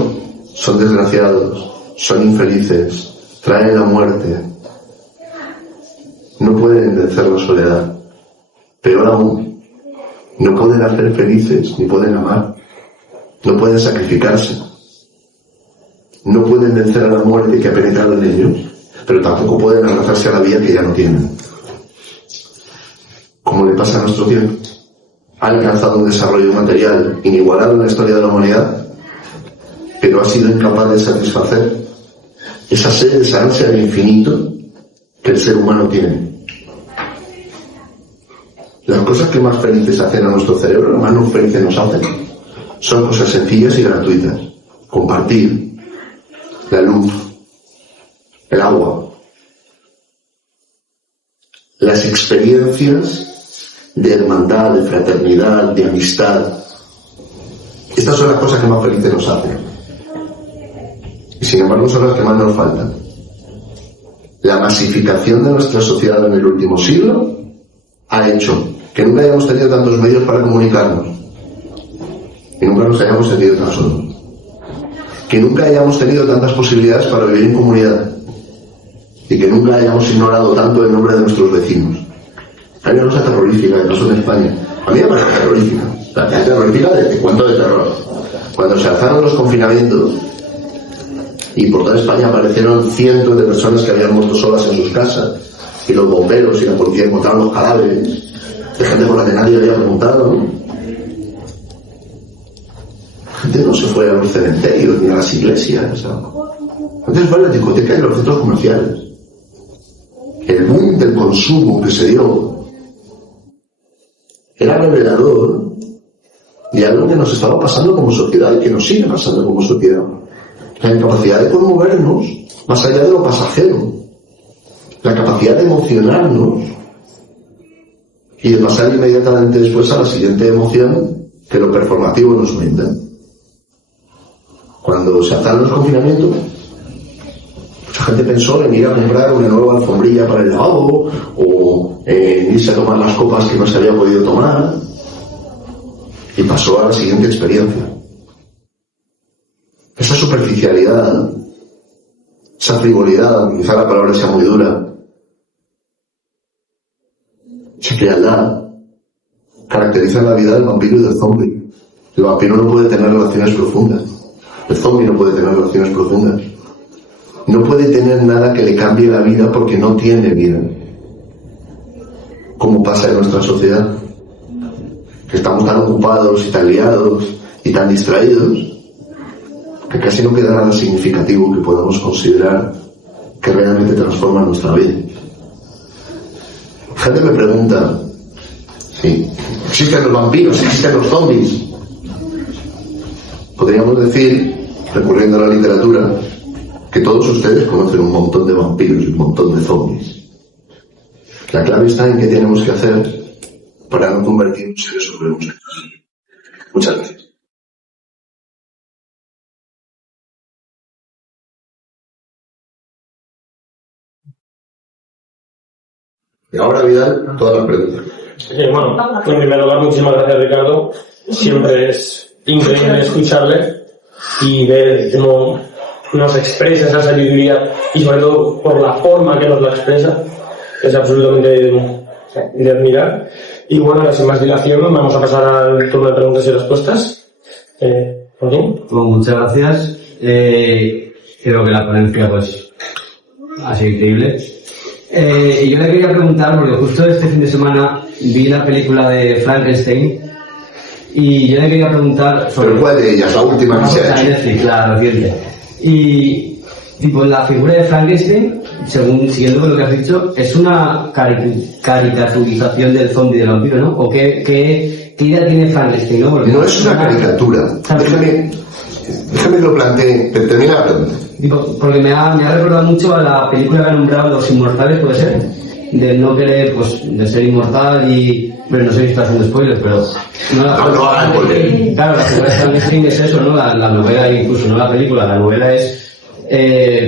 son desgraciados, son infelices, traen la muerte, no pueden vencer la soledad. Peor aún, no pueden hacer felices ni pueden amar, no pueden sacrificarse, no pueden vencer a la muerte que ha penetrado en ellos, pero tampoco pueden abrazarse a la vida que ya no tienen. Como le pasa a nuestro tiempo, ha alcanzado un desarrollo material inigualado en la historia de la humanidad, pero ha sido incapaz de satisfacer esa sed, esa ansia de infinito que el ser humano tiene. Las cosas que más felices hacen a nuestro cerebro, lo más no felices nos hacen, son cosas sencillas y gratuitas. Compartir la luz, el agua, las experiencias de hermandad, de fraternidad, de amistad. Estas son las cosas que más felices nos hacen. Y sin embargo son las que más nos faltan. La masificación de nuestra sociedad en el último siglo ha hecho que nunca hayamos tenido tantos medios para comunicarnos y nunca nos hayamos sentido tan solos, que nunca hayamos tenido tantas posibilidades para vivir en comunidad y que nunca hayamos ignorado tanto el nombre de nuestros vecinos. Hay una cosa terrorífica que pasó en España. A mí me parece terrorífica. La terrorífica de cuento de terror. Cuando se alzaron los confinamientos y por toda España aparecieron cientos de personas que habían muerto solas en sus casas, y los bomberos y la policía encontraron los cadáveres de gente por la que nadie había preguntado, ¿no? La gente no se fue a los cementerios ni a las iglesias, ¿no? Antes fue a la discoteca y los centros comerciales. El boom del consumo que se dio era revelador de algo que nos estaba pasando como sociedad y que nos sigue pasando como sociedad. La incapacidad de conmovernos más allá de lo pasajero, la capacidad de emocionarnos y de pasar inmediatamente después a la siguiente emoción que lo performativo nos brinda. Cuando se alzaron los confinamientos, mucha gente pensó en ir a comprar una nueva alfombrilla para el lavabo o en irse a tomar las copas que no se había podido tomar, y pasó a la siguiente experiencia. Esa superficialidad, esa frivolidad, quizá la palabra sea muy dura, esa frialdad, caracteriza la vida del vampiro y del zombie. El vampiro no puede tener relaciones profundas, el zombie no puede tener relaciones profundas, no puede tener nada que le cambie la vida porque no tiene vida, como pasa en nuestra sociedad, que estamos tan ocupados y tan liados y tan distraídos que casi no queda nada significativo que podamos considerar que realmente transforma nuestra vida. Gente me pregunta, ¿sí? ¿Existen los vampiros? ¿Existen los zombies? Podríamos decir, recurriendo a la literatura, que todos ustedes conocen un montón de vampiros y un montón de zombies. La clave está en qué tenemos que hacer para no convertirnos en esos nuevos. Muchas gracias. Y ahora, Vidal, todas las preguntas. Bueno, en primer lugar, muchísimas gracias, Ricardo. Siempre es increíble escucharle y ver cómo nos expresa esa sabiduría y sobre todo por la forma que nos la expresa. Es absolutamente de admirar. Y bueno, ahora sin más dilación vamos a pasar al turno de preguntas y respuestas. ¿Por qué? Bueno, muchas gracias. Creo que la ponencia pues ha sido increíble. Y yo le quería preguntar, porque justo este fin de semana vi la película de Frankenstein y yo le quería preguntar sobre... ¿Pero cuál de ellas? La última que se ha hecho. Sí, la reciente. Y, tipo, la figura de Frankenstein, siguiendo con lo que has dicho, es una caricaturización del zombie del vampiro, ¿no? ¿O qué idea tiene Frankenstein, no? Porque no es una caricatura. Déjame que lo plantee. Termina la pregunta. Digo, porque me ha recordado mucho a la película que han nombrado Los Inmortales, puede ser, de no querer, pues, de ser inmortal y... Bueno, no sé si está haciendo spoilers, pero... No hagan spoilers. Claro, la figura de Frankenstein es eso, ¿no? La novela, incluso no la película, la novela es,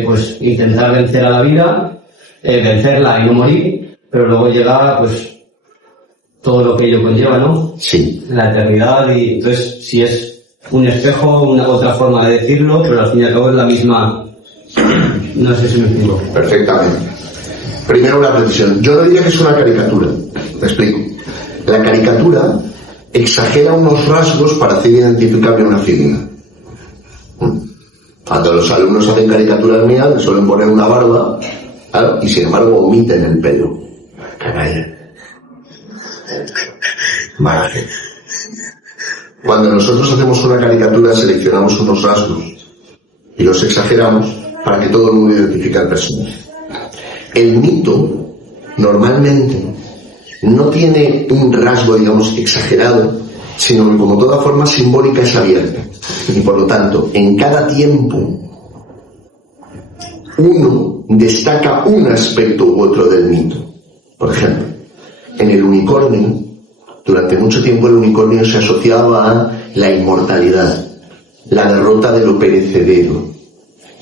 pues, intentar vencer a la vida, vencerla y no morir, pero luego llega, pues, todo lo que ello conlleva, ¿no? Sí. La eternidad y... Entonces, si es un espejo, una otra forma de decirlo, pero al fin y al cabo es la misma... No sé si me explico. Perfectamente. Primero una precisión. Yo no diría que es una caricatura. Te explico. La caricatura exagera unos rasgos para hacer identificable una figura. Cuando los alumnos hacen caricaturas mías, les suelen poner una barba, ¿claro? Y sin embargo omiten el pelo. Canalla. Vale. Cuando nosotros hacemos una caricatura, seleccionamos unos rasgos y los exageramos para que todo el mundo identifique al personaje. El mito, normalmente, no tiene un rasgo, digamos, exagerado, sino que como toda forma simbólica es abierta. Y por lo tanto, en cada tiempo, uno destaca un aspecto u otro del mito. Por ejemplo, en el unicornio, durante mucho tiempo el unicornio se asociaba a la inmortalidad, la derrota de lo perecedero.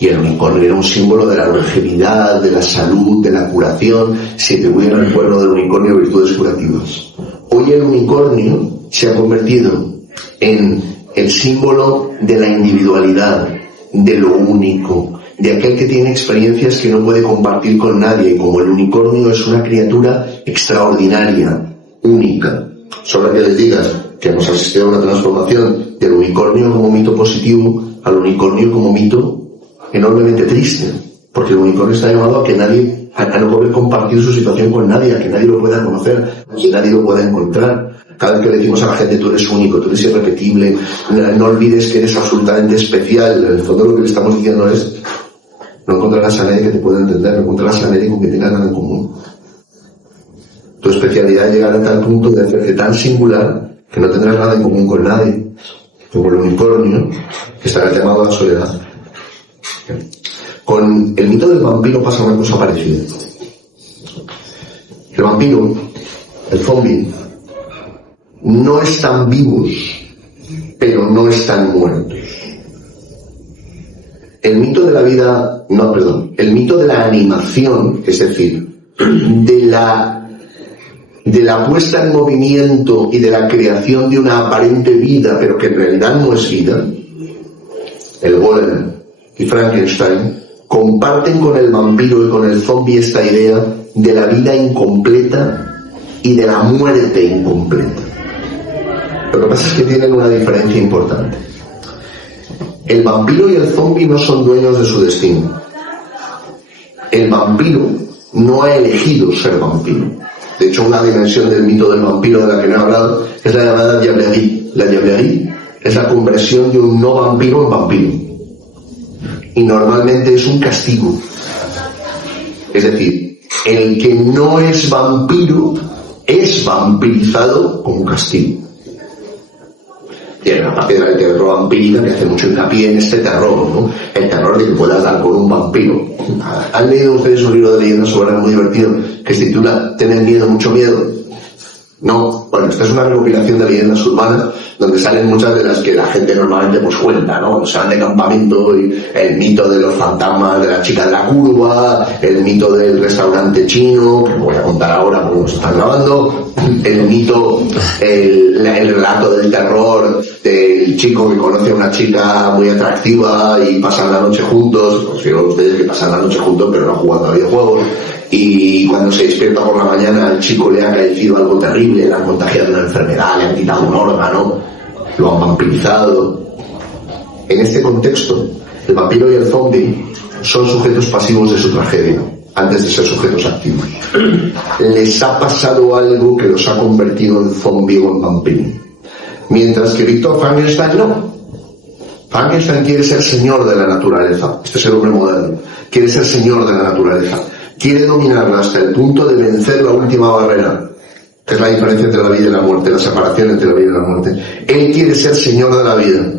Y el unicornio era un símbolo de la longevidad, de la salud, de la curación. Se atribuyen al cuerno del unicornio virtudes curativas. Hoy el unicornio se ha convertido en el símbolo de la individualidad, de lo único, de aquel que tiene experiencias que no puede compartir con nadie. Y como el unicornio es una criatura extraordinaria, única, solo que les digas que hemos asistido a una transformación del unicornio como mito positivo al unicornio como mito enormemente triste, porque el unicornio está llamado a que nadie, a no poder compartir su situación con nadie, a que nadie lo pueda conocer, a que nadie lo pueda encontrar. Cada vez que le decimos a la gente, tú eres único, tú eres irrepetible, no olvides que eres absolutamente especial, en el fondo lo que le estamos diciendo es, no encontrarás a nadie que te pueda entender, no encontrarás a nadie con que tengas nada en común. Tu especialidad llegará a tal punto de hacerte tan singular que no tendrás nada en común con nadie, como el unicornio, que estará llamado a la soledad. Con el mito del vampiro pasa una cosa parecida. El vampiro, el zombie, no están vivos, pero no están muertos. El mito de la vida, el mito de la animación, es decir, de la puesta en movimiento y de la creación de una aparente vida, pero que en realidad no es vida, el golem y Frankenstein comparten con el vampiro y con el zombie esta idea de la vida incompleta y de la muerte incompleta. Lo que pasa es que tienen una diferencia importante. El vampiro y el zombie no son dueños de su destino. El vampiro no ha elegido ser vampiro. De hecho, una dimensión del mito del vampiro de la que no he hablado es la llamada diablerie. La diablerie es la conversión de un no vampiro en vampiro. Y normalmente es un castigo. Es decir, el que no es vampiro es vampirizado como castigo. Tiene una parte del terror vampírica que hace mucho hincapié en este terror, ¿no? El terror de que puedas dar con un vampiro. ¿Han leído ustedes un libro de leyendas urbanas muy divertido que se titula Tener miedo, mucho miedo? No, bueno, esta es una recopilación de leyendas urbanas donde salen muchas de las que la gente normalmente pues cuenta, ¿no? Se van de campamento y el mito de los fantasmas de la chica de la curva, el mito del restaurante chino, que voy a contar ahora porque nos están grabando, el mito, el relato del terror del chico que conoce a una chica muy atractiva y pasan la noche juntos, pues digo ustedes que pasan la noche juntos pero no jugando a videojuegos. Y cuando se despierta por la mañana el chico le ha acaecido algo terrible, le han contagiado una enfermedad, le han quitado un órgano, lo han vampirizado. En este contexto, el vampiro y el zombie son sujetos pasivos de su tragedia. antes de ser sujetos activos. Les ha pasado algo que los ha convertido en zombie o en vampiro. Mientras que Víctor Frankenstein no. Frankenstein quiere ser señor de la naturaleza. Este es el hombre moderno. Quiere ser señor de la naturaleza. Quiere dominarla hasta el punto de vencer la última barrera, que es la diferencia entre la vida y la muerte, la separación entre la vida y la muerte. Él quiere ser señor de la vida.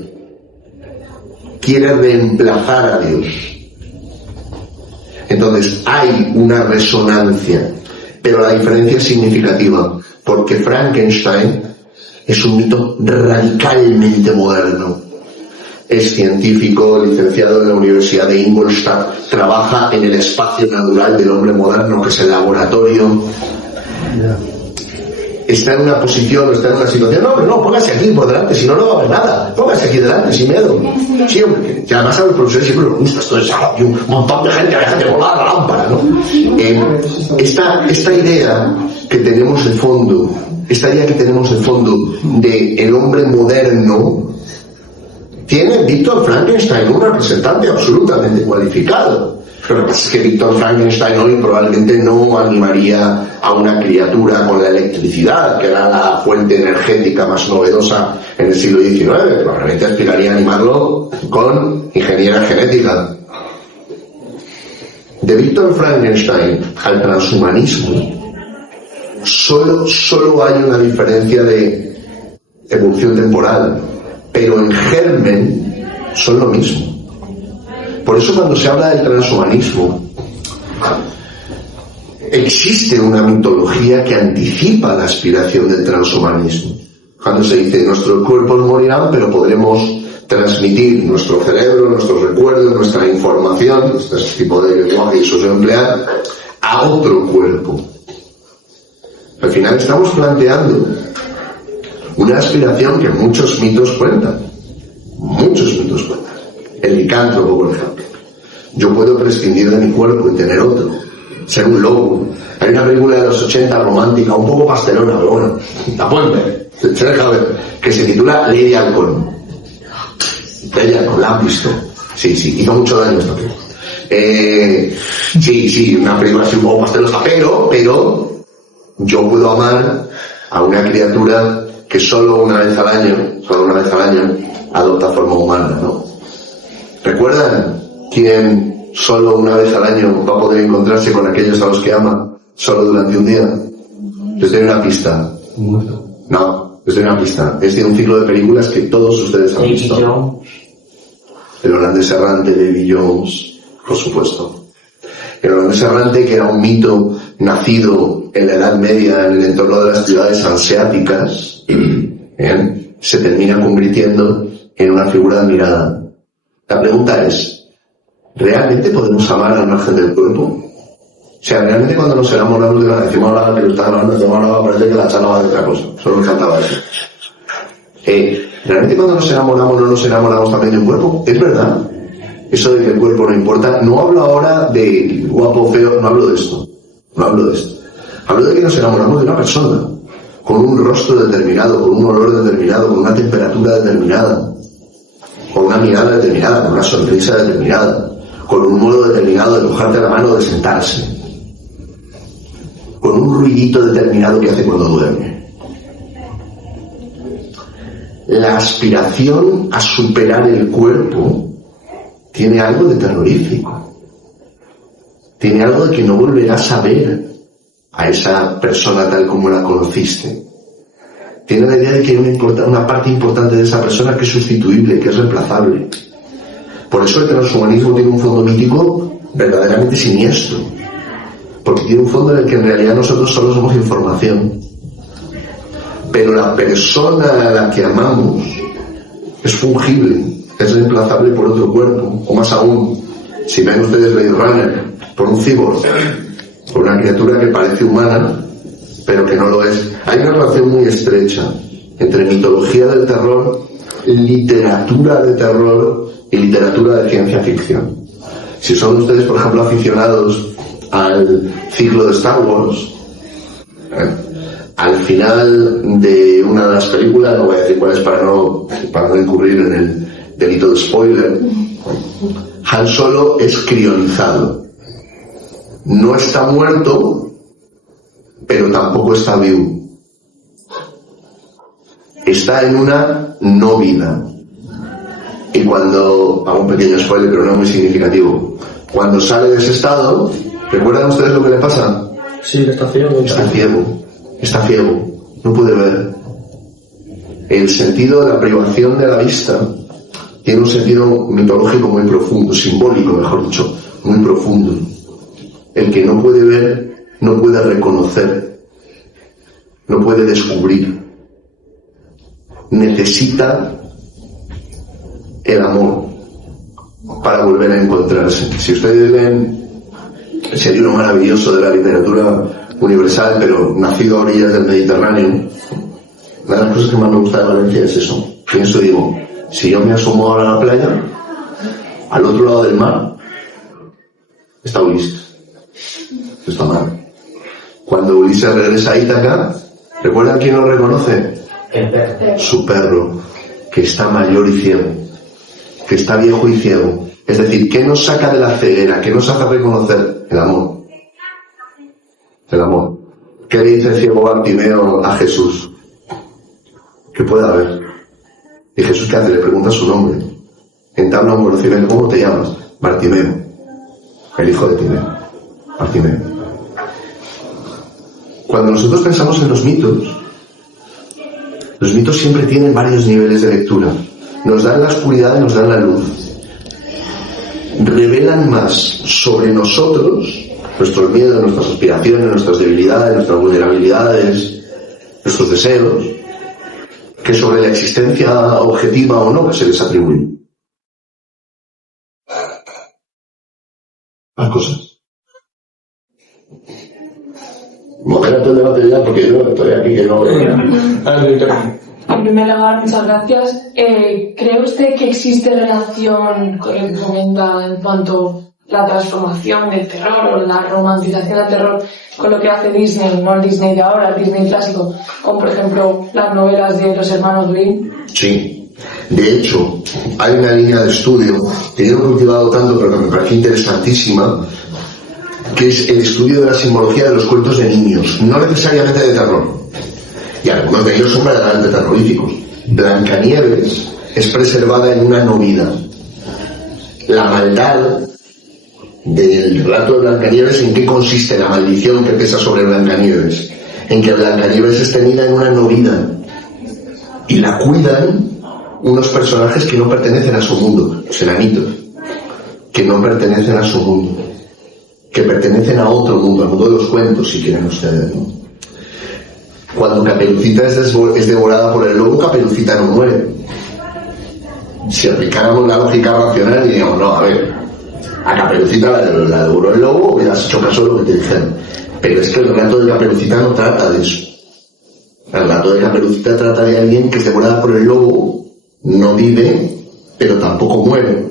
Quiere reemplazar a Dios. Entonces hay una resonancia, pero la diferencia es significativa, porque Frankenstein es un mito radicalmente moderno. Es científico, licenciado en la Universidad de Ingolstadt, trabaja en el espacio natural del hombre moderno, que es el laboratorio. Está en una posición, está en una situación, no, póngase aquí por delante, si no, no va a haber nada, póngase aquí delante, sin miedo. Sí, hombre, que además a los profesores siempre nos gusta, esto es hay un montón de gente, deja de volar la lámpara, ¿no? Esta idea que tenemos de fondo, de el hombre moderno, tiene Víctor Frankenstein, un representante absolutamente cualificado. Lo que pasa es que Víctor Frankenstein hoy probablemente no animaría a una criatura con la electricidad, que era la fuente energética más novedosa en el siglo XIX. Probablemente aspiraría a animarlo con ingeniería genética. De Víctor Frankenstein al transhumanismo, solo hay una diferencia de evolución temporal, pero en germen son lo mismo. Por eso cuando se habla del transhumanismo, existe una mitología que anticipa la aspiración del transhumanismo. Cuando se dice, nuestros cuerpos morirán, pero podremos transmitir nuestro cerebro, nuestros recuerdos, nuestra información, este tipo de lenguaje y uso emplear, a otro cuerpo. Al final estamos planteando una aspiración que muchos mitos cuentan. El licántropo, por ejemplo. Yo puedo prescindir de mi cuerpo y tener otro. Ser un lobo. Hay una película de los 80 romántica, un poco pastelona, pero bueno, la pueden ver. Se deja ver. Que se titula Lady Halcón. Lady Halcón, ¿la han visto? Sí, hizo mucho daño esta película. Sí, una película así un poco pastelosa, pero yo puedo amar a una criatura que solo una vez al año adopta forma humana, ¿no? ¿Recuerdan quién solo una vez al año va a poder encontrarse con aquellos a los que ama solo durante un día? Les doy una pista. No, les doy una pista. Es de un ciclo de películas que todos ustedes han visto. El holandés errante, Davy Jones, por supuesto. El holandés errante, que era un mito nacido en la Edad Media en el entorno de las ciudades hanseáticas, se termina convirtiendo en una figura admirada. La pregunta es, ¿realmente podemos amar al margen del cuerpo? O sea, realmente cuando nos enamoramos de la decimos ahora que lo está hablando, parece que la charla va de otra cosa. Solo me faltaba eso. ¿Realmente cuando nos enamoramos no nos enamoramos también de un cuerpo? Es verdad. Eso de que el cuerpo no importa. No hablo ahora de guapo o feo, no hablo de esto. Hablo de que nos enamoramos de una persona, con un rostro determinado, con un olor determinado, con una temperatura determinada, con una mirada determinada, con una sonrisa determinada, con un modo determinado de cogerte la mano o de sentarse, con un ruidito determinado que hace cuando duerme. La aspiración a superar el cuerpo tiene algo de terrorífico. Tiene algo de que no volverás a ver a esa persona tal como la conociste. Tiene la idea de que hay una parte importante de esa persona que es sustituible, que es reemplazable. Por eso el transhumanismo tiene un fondo mítico verdaderamente siniestro. Porque tiene un fondo en el que en realidad nosotros solo somos información. Pero la persona a la que amamos es fungible, es reemplazable por otro cuerpo. O más aún, si ven ustedes Blade Runner, por un cyborg, por una criatura que parece humana, pero que no lo es. Hay una relación muy estrecha entre mitología del terror, literatura de terror y literatura de ciencia ficción. Si son ustedes, por ejemplo, aficionados al ciclo de Star Wars, al final de una de las películas, no voy a decir cuál es para no incurrir en el delito de spoiler, Han Solo es crionizado. no está muerto, pero tampoco está vivo. Está en una no vida. Y cuando, hago un pequeño spoiler, pero no muy significativo, cuando sale de ese estado, ¿recuerdan ustedes lo que le pasa? Sí, que está ciego. Está ciego, no puede ver. El sentido de la privación de la vista tiene un sentido mitológico muy profundo, simbólico, mejor dicho, muy profundo. El que no puede ver, no puede reconocer, no puede descubrir. Necesita el amor para volver a encontrarse. Si ustedes leen ese libro maravilloso de la literatura universal, pero nacido a orillas del Mediterráneo, una de las cosas que más me gusta de Valencia es eso. Pienso, digo, si yo me asomo ahora a la playa, al otro lado del mar está Ulises. Está mal. Cuando Ulises regresa a Ítaca, ¿recuerdan quién lo reconoce? Su perro, que está mayor y ciego, que está viejo y ciego. Es decir, ¿qué nos saca de la ceguera? ¿Qué nos hace reconocer? El amor. El amor. ¿Qué le dice el ciego Bartimeo a Jesús? Que pueda ver. ¿Y Jesús qué hace? Le pregunta su nombre. Entabla un conocimiento. ¿Cómo te llamas? Bartimeo. El hijo de Timeo. Bartimeo. Cuando nosotros pensamos en los mitos siempre tienen varios niveles de lectura. Nos dan la oscuridad y nos dan la luz. Revelan más sobre nosotros, nuestros miedos, nuestras aspiraciones, nuestras debilidades, nuestras vulnerabilidades, nuestros deseos, que sobre la existencia objetiva o no que se les atribuye. Más cosas. Modérate el debate ya, porque yo estoy aquí que no... En primer lugar, muchas gracias. ¿Cree usted que existe relación con lo que comenta en cuanto a la transformación del terror o la romantización del terror con lo que hace Disney, no el Disney de ahora, el Disney clásico, como por ejemplo las novelas de los hermanos Grimm? Sí. De hecho, hay una línea de estudio que yo no he cultivado tanto, pero que me parece interesantísima, que es el estudio de la simbología de los cuentos de niños, no necesariamente de terror. Y algunos de ellos son verdaderamente terroríficos. Blancanieves es preservada en una no vida. La maldad del relato de Blancanieves, ¿en qué consiste la maldición que pesa sobre Blancanieves? En que Blancanieves es tenida en una no vida y la cuidan unos personajes que no pertenecen a su mundo, los enanitos, que no pertenecen a su mundo, que pertenecen a otro mundo, al mundo de los cuentos, si quieren ustedes, ¿no? Cuando Caperucita es devorada por el lobo, Caperucita no muere. Si aplicáramos la lógica racional, diríamos, no, a ver, a Caperucita la devoró el lobo, hubieras hecho caso de lo que te dijeron. Pero es que el relato de Caperucita no trata de eso. El relato de Caperucita trata de alguien que es devorada por el lobo, no vive, pero tampoco muere.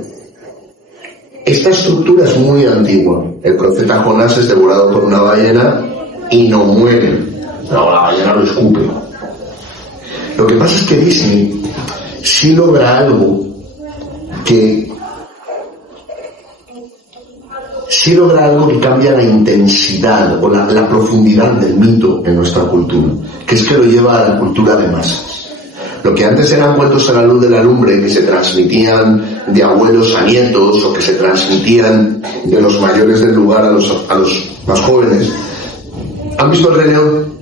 Esta estructura es muy antigua. El profeta Jonás es devorado por una ballena y no muere. No, la ballena lo escupe. Lo que pasa es que Disney sí logra algo que cambia la intensidad o la profundidad del mito en nuestra cultura, que es que lo lleva a la cultura de masas. Lo que antes eran cuentos a la luz de la lumbre, que se transmitían de abuelos a nietos o que se transmitían de los mayores del lugar a los más jóvenes. ¿Han visto El Rey León?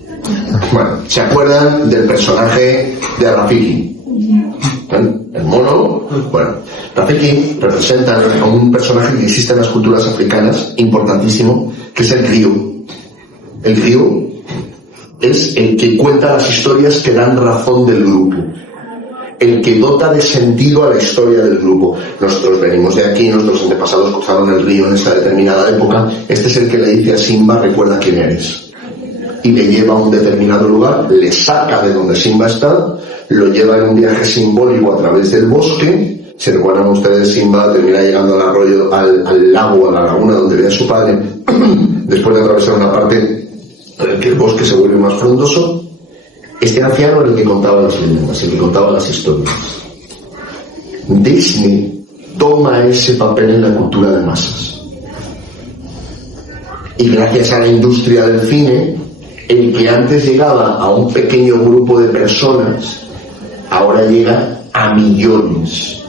Bueno, ¿se acuerdan del personaje de Rafiki? El mono. Bueno, Rafiki representa a un personaje que existe en las culturas africanas, importantísimo, que es el griot. El griot es el que cuenta las historias que dan razón del grupo, el que dota de sentido a la historia del grupo. Nosotros venimos de aquí, nuestros antepasados cruzaron el río en esta determinada época. Este es el que le dice a Simba, recuerda quién eres, y le lleva a un determinado lugar, le saca de donde Simba está, lo lleva en un viaje simbólico a través del bosque. Si recuerdan ustedes, Simba termina llegando al arroyo, al lago, a la laguna donde ve a su padre, después de atravesar una parte en la que el bosque se vuelve más frondoso. Este anciano era el que contaba las leyendas, el que contaba las historias. Disney toma ese papel en la cultura de masas Y gracias a la industria del cine, el que antes llegaba a un pequeño grupo de personas, ahora llega a millones.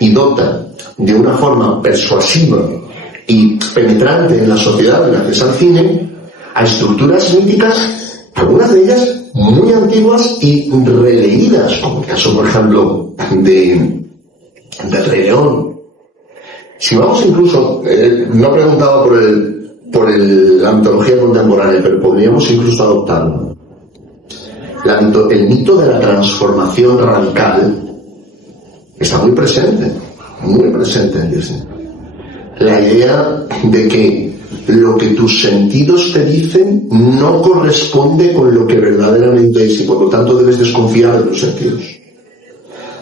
Y dota de una forma persuasiva y penetrante en la sociedad, gracias al cine, a estructuras míticas, algunas de ellas muy antiguas y releídas, como el caso, por ejemplo, del Rey León. Si vamos incluso, no he preguntado por la mitología contemporánea, pero podríamos incluso adoptarlo. El mito de la transformación radical está muy presente en Disney. La idea de que lo que tus sentidos te dicen no corresponde con lo que verdaderamente es, y por lo tanto debes desconfiar de los sentidos.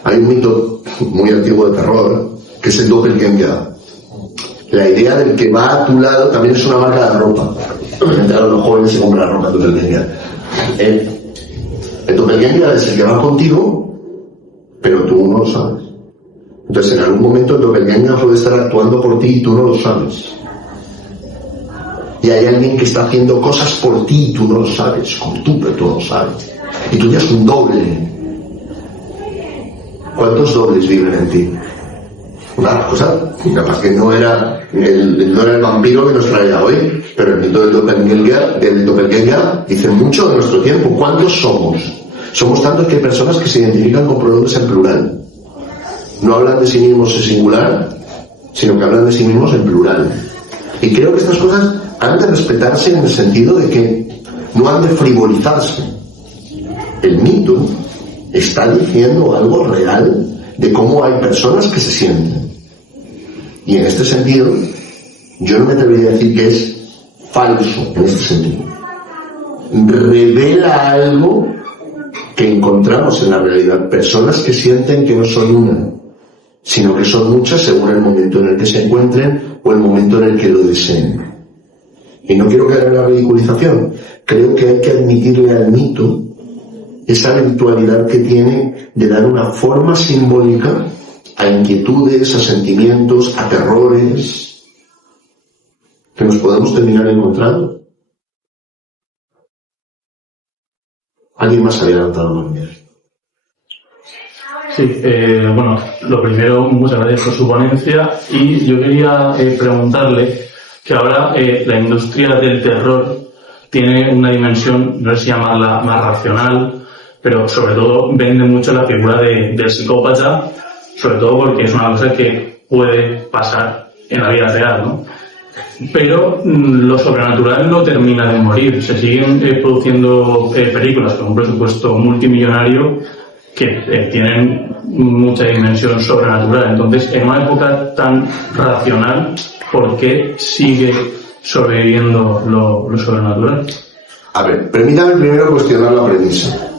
Hay un mito muy antiguo de terror que es el doppelganger. La idea del que va a tu lado también es una marca de ropa. Obviamente ahora los jóvenes se compran ropa doppelganger. El doppelganger es el que va contigo, pero tú no lo sabes. Entonces en algún momento el doppelganger puede estar actuando por ti y tú no lo sabes. Y hay alguien que está haciendo cosas por ti y tú no lo sabes, como tú, pero tú no lo sabes. Y tú ya es un doble. ¿Cuántos dobles viven en ti? Una cosa, capaz que no era el vampiro que nos traía hoy, pero el mito del doppelganger dice mucho de nuestro tiempo. ¿Cuántos somos? Somos tantos que hay personas que se identifican con pronombres en plural. No hablan de sí mismos en singular, sino que hablan de sí mismos en plural. Y creo que estas cosas han de respetarse en el sentido de que no han de frivolizarse. El mito está diciendo algo real de cómo hay personas que se sienten. Y en este sentido, yo no me atrevería a decir que es falso en este sentido. Revela algo que encontramos en la realidad. Personas que sienten que no son una, sino que son muchas según el momento en el que se encuentren o el momento en el que lo deseen. Y no quiero caer en la ridiculización. Creo que hay que admitirle al mito esa virtualidad que tiene de dar una forma simbólica a inquietudes, a sentimientos, a terrores que nos podemos terminar encontrando. ¿Alguien más había levantado la mano? Sí, bueno, lo primero, muchas gracias por su ponencia, y yo quería preguntarle que ahora la industria del terror tiene una dimensión, no sé si llamarla más racional, pero sobre todo vende mucho la figura del psicópata, sobre todo porque es una cosa que puede pasar en la vida real, ¿no? Pero lo sobrenatural no termina de morir. Se siguen produciendo películas con un presupuesto multimillonario que tienen mucha dimensión sobrenatural. Entonces, en una época tan racional, ¿por qué sigue sobreviviendo lo sobrenatural? A ver, permítame primero cuestionar la premisa.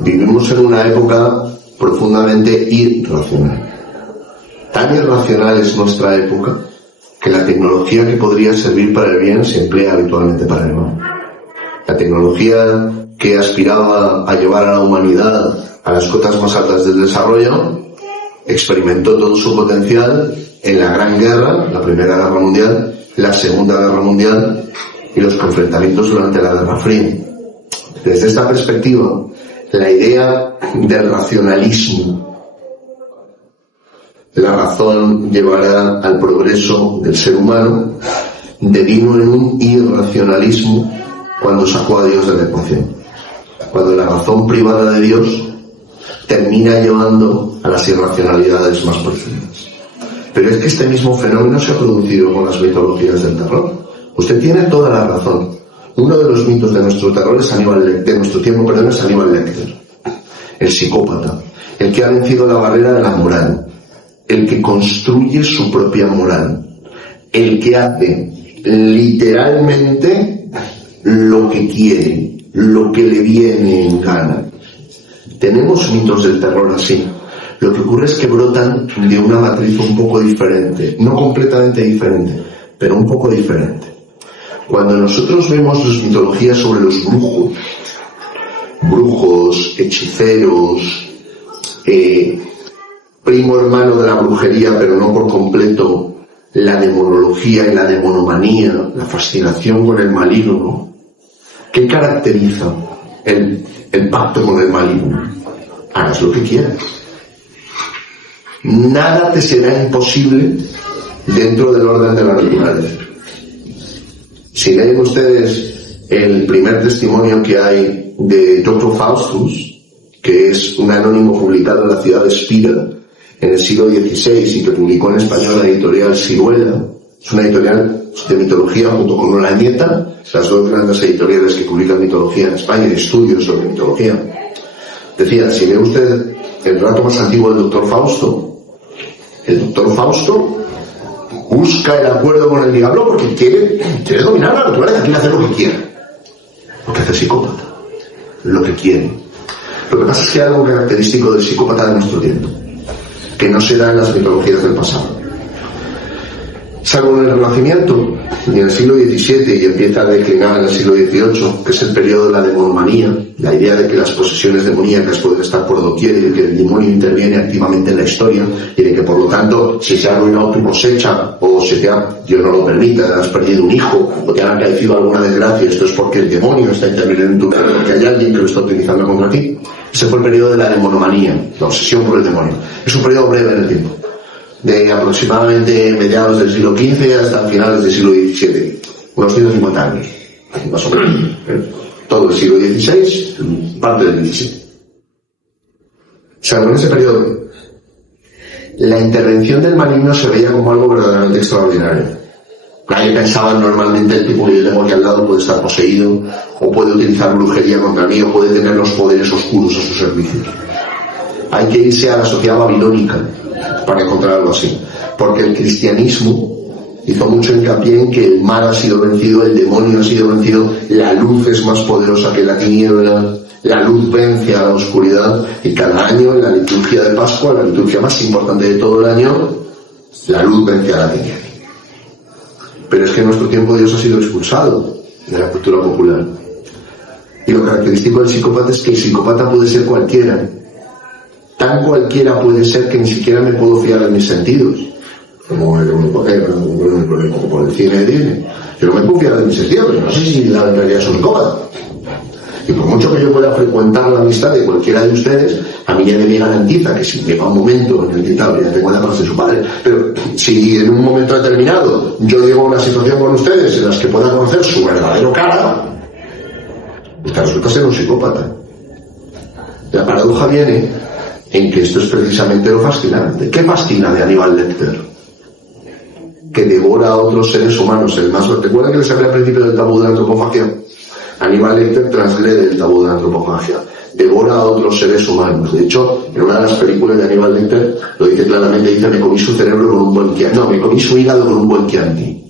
Vivimos en una época profundamente irracional. Tan irracional es nuestra época que la tecnología que podría servir para el bien se emplea habitualmente para el mal. La tecnología que aspiraba a llevar a la humanidad a las cotas más altas del desarrollo experimentó todo su potencial en la Gran Guerra, la Primera Guerra Mundial, la Segunda Guerra Mundial y los confrontamientos durante la Guerra Fría. Desde esta perspectiva, la idea del racionalismo, la razón llevará al progreso del ser humano, devino en un irracionalismo cuando sacó a Dios de la ecuación. Cuando la razón privada de Dios termina llevando a las irracionalidades más profundas. Pero es que este mismo fenómeno se ha producido con las mitologías del terror. Usted tiene toda la razón. Uno de los mitos de nuestro terror es de nuestro tiempo, es Aníbal Lecter, el psicópata, el que ha vencido la barrera de la moral, el que construye su propia moral, el que hace literalmente lo que quiere, lo que le viene en gana. Tenemos mitos del terror así. Lo que ocurre es que brotan de una matriz un poco diferente, no completamente diferente, pero un poco diferente. Cuando nosotros vemos las mitologías sobre los brujos, hechiceros, primo hermano de la brujería, pero no por completo, la demonología y la demonomanía, la fascinación con el maligno. ¿Qué caracteriza el pacto con el maligno? Harás lo que quieras. Nada te será imposible dentro del orden de la naturaleza. Si leen ustedes el primer testimonio que hay de Dr. Faustus, que es un anónimo publicado en la ciudad de Espira en el siglo XVI y que publicó en español la editorial Siruela, es una editorial de mitología junto con La Nieta, las dos grandes editoriales que publican mitología en España y estudios sobre mitología. Decía, si ve usted el relato más antiguo del doctor Fausto, el doctor Fausto busca el acuerdo con el diablo porque quiere dominar la naturaleza, quiere hacer lo que quiere. Lo que hace el psicópata, lo que quiere. Lo que pasa es que hay algo característico del psicópata de nuestro tiempo, que no se da en las mitologías del pasado. Salvo en el Renacimiento y en el siglo XVII, y empieza a declinar en el siglo XVIII, que es el periodo de la demonomanía, la idea de que las posesiones demoníacas pueden estar por doquier y de que el demonio interviene activamente en la historia y de que por lo tanto si se ha arruinado tu cosecha o se te ha, Dios no lo permita, has perdido un hijo o te ha acaecido alguna desgracia, esto es porque el demonio está interviniendo en tu vida, porque hay alguien que lo está utilizando contra ti. Ese fue el periodo de la demonomanía, la obsesión por el demonio. Es un periodo breve en el tiempo, de aproximadamente mediados del siglo XV hasta finales del siglo XVII, unos 150 años, más o menos. Todo el siglo XVI, parte del XVII. Salvo en ese periodo, la intervención del maligno se veía como algo verdaderamente extraordinario. Nadie pensaba normalmente el tipo que yo tengo aquí al lado puede estar poseído, o puede utilizar brujería contra mí, o puede tener los poderes oscuros a su servicio. Hay que irse a la sociedad babilónica para encontrar algo así, porque el cristianismo hizo mucho hincapié en que el mal ha sido vencido, el demonio ha sido vencido, la luz es más poderosa que la tiniebla, la luz vence a la oscuridad, y cada año en la liturgia de Pascua, la liturgia más importante de todo el año, la luz vence a la tiniebla. Pero es que en nuestro tiempo Dios ha sido expulsado de la cultura popular. Y lo característico del psicópata es que el psicópata puede ser cualquiera. Tan cualquiera puede ser que ni siquiera me puedo fiar de mis sentidos. Como por el cine de Disney. Yo no me puedo fiar de mis sentidos, pero no sé si en realidad es un psicópata. Y por mucho que yo pueda frecuentar la amistad de cualquiera de ustedes, a mí ya me garantiza que si llega un momento en el que tal, ya tengo la conocer de su padre, pero si en un momento determinado yo llego a una situación con ustedes en las que pueda conocer su verdadero cara, usted resulta ser un psicópata. La paradoja viene en que esto es precisamente lo fascinante. ¿Qué fascina de Aníbal Lecter? Que devora a otros seres humanos. ¿Recuerdan que les hablé al principio del tabú de la antropofagia? Aníbal Lecter transgrede el tabú de la antropofagia. Devora a otros seres humanos. De hecho, en una de las películas de Aníbal Lecter lo dice claramente, dice, me comí su cerebro con un buen Chianti. No, me comí su hígado con un buen Chianti.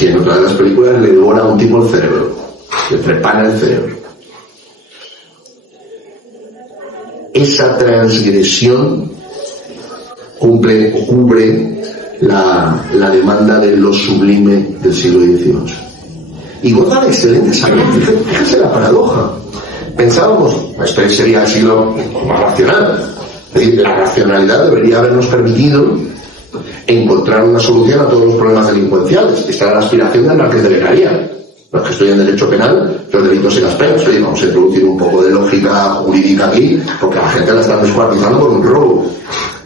Y en otra de las películas le devora a un tipo el cerebro. Le prepara el cerebro. Esa transgresión cubre la demanda de lo sublime del siglo XVIII. Y goza de excelente salud. Fíjense la paradoja. Pensábamos, esto sería el siglo más racional. Es decir, la racionalidad debería habernos permitido encontrar una solución a todos los problemas delincuenciales. Esta era la aspiración del Marqués de Beccaria. Los que estudian derecho penal, los delitos y las penas. Oye, vamos a introducir un poco de lógica jurídica aquí, porque a la gente la están descuartizando por un robo.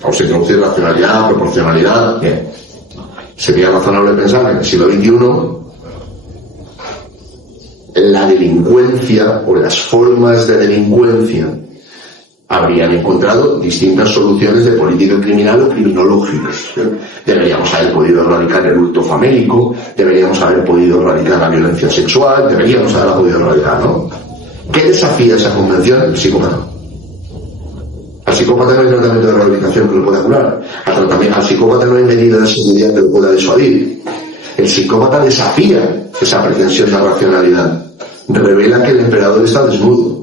Vamos a introducir racionalidad, proporcionalidad. Bien. Sería razonable pensar que en el siglo XXI la delincuencia o las formas de delincuencia habrían encontrado distintas soluciones de política criminal o criminológicas. Deberíamos haber podido erradicar el hurto famélico, deberíamos haber podido erradicar la violencia sexual, deberíamos haberla podido erradicar, ¿no? ¿Qué desafía esa convención? El psicópata. Al psicópata no hay tratamiento de rehabilitación que lo pueda curar. Al psicópata no hay medida de seguridad que lo pueda disuadir. El psicópata desafía esa pretensión de racionalidad. Revela que el emperador está desnudo.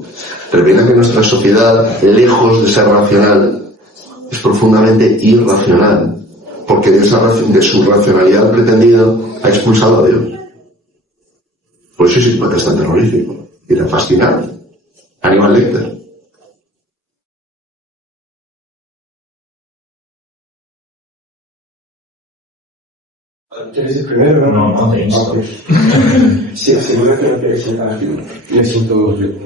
Revela que nuestra sociedad, lejos de ser racional, es profundamente irracional, porque de su racionalidad pretendida ha expulsado a Dios. Por eso el psicópata es tan terrorífico y tan fascinante. Aníbal Lecter. ¿Quieres ir primero? No, no, Sí, aseguro que no quieres sentar aquí. Me siento horrible.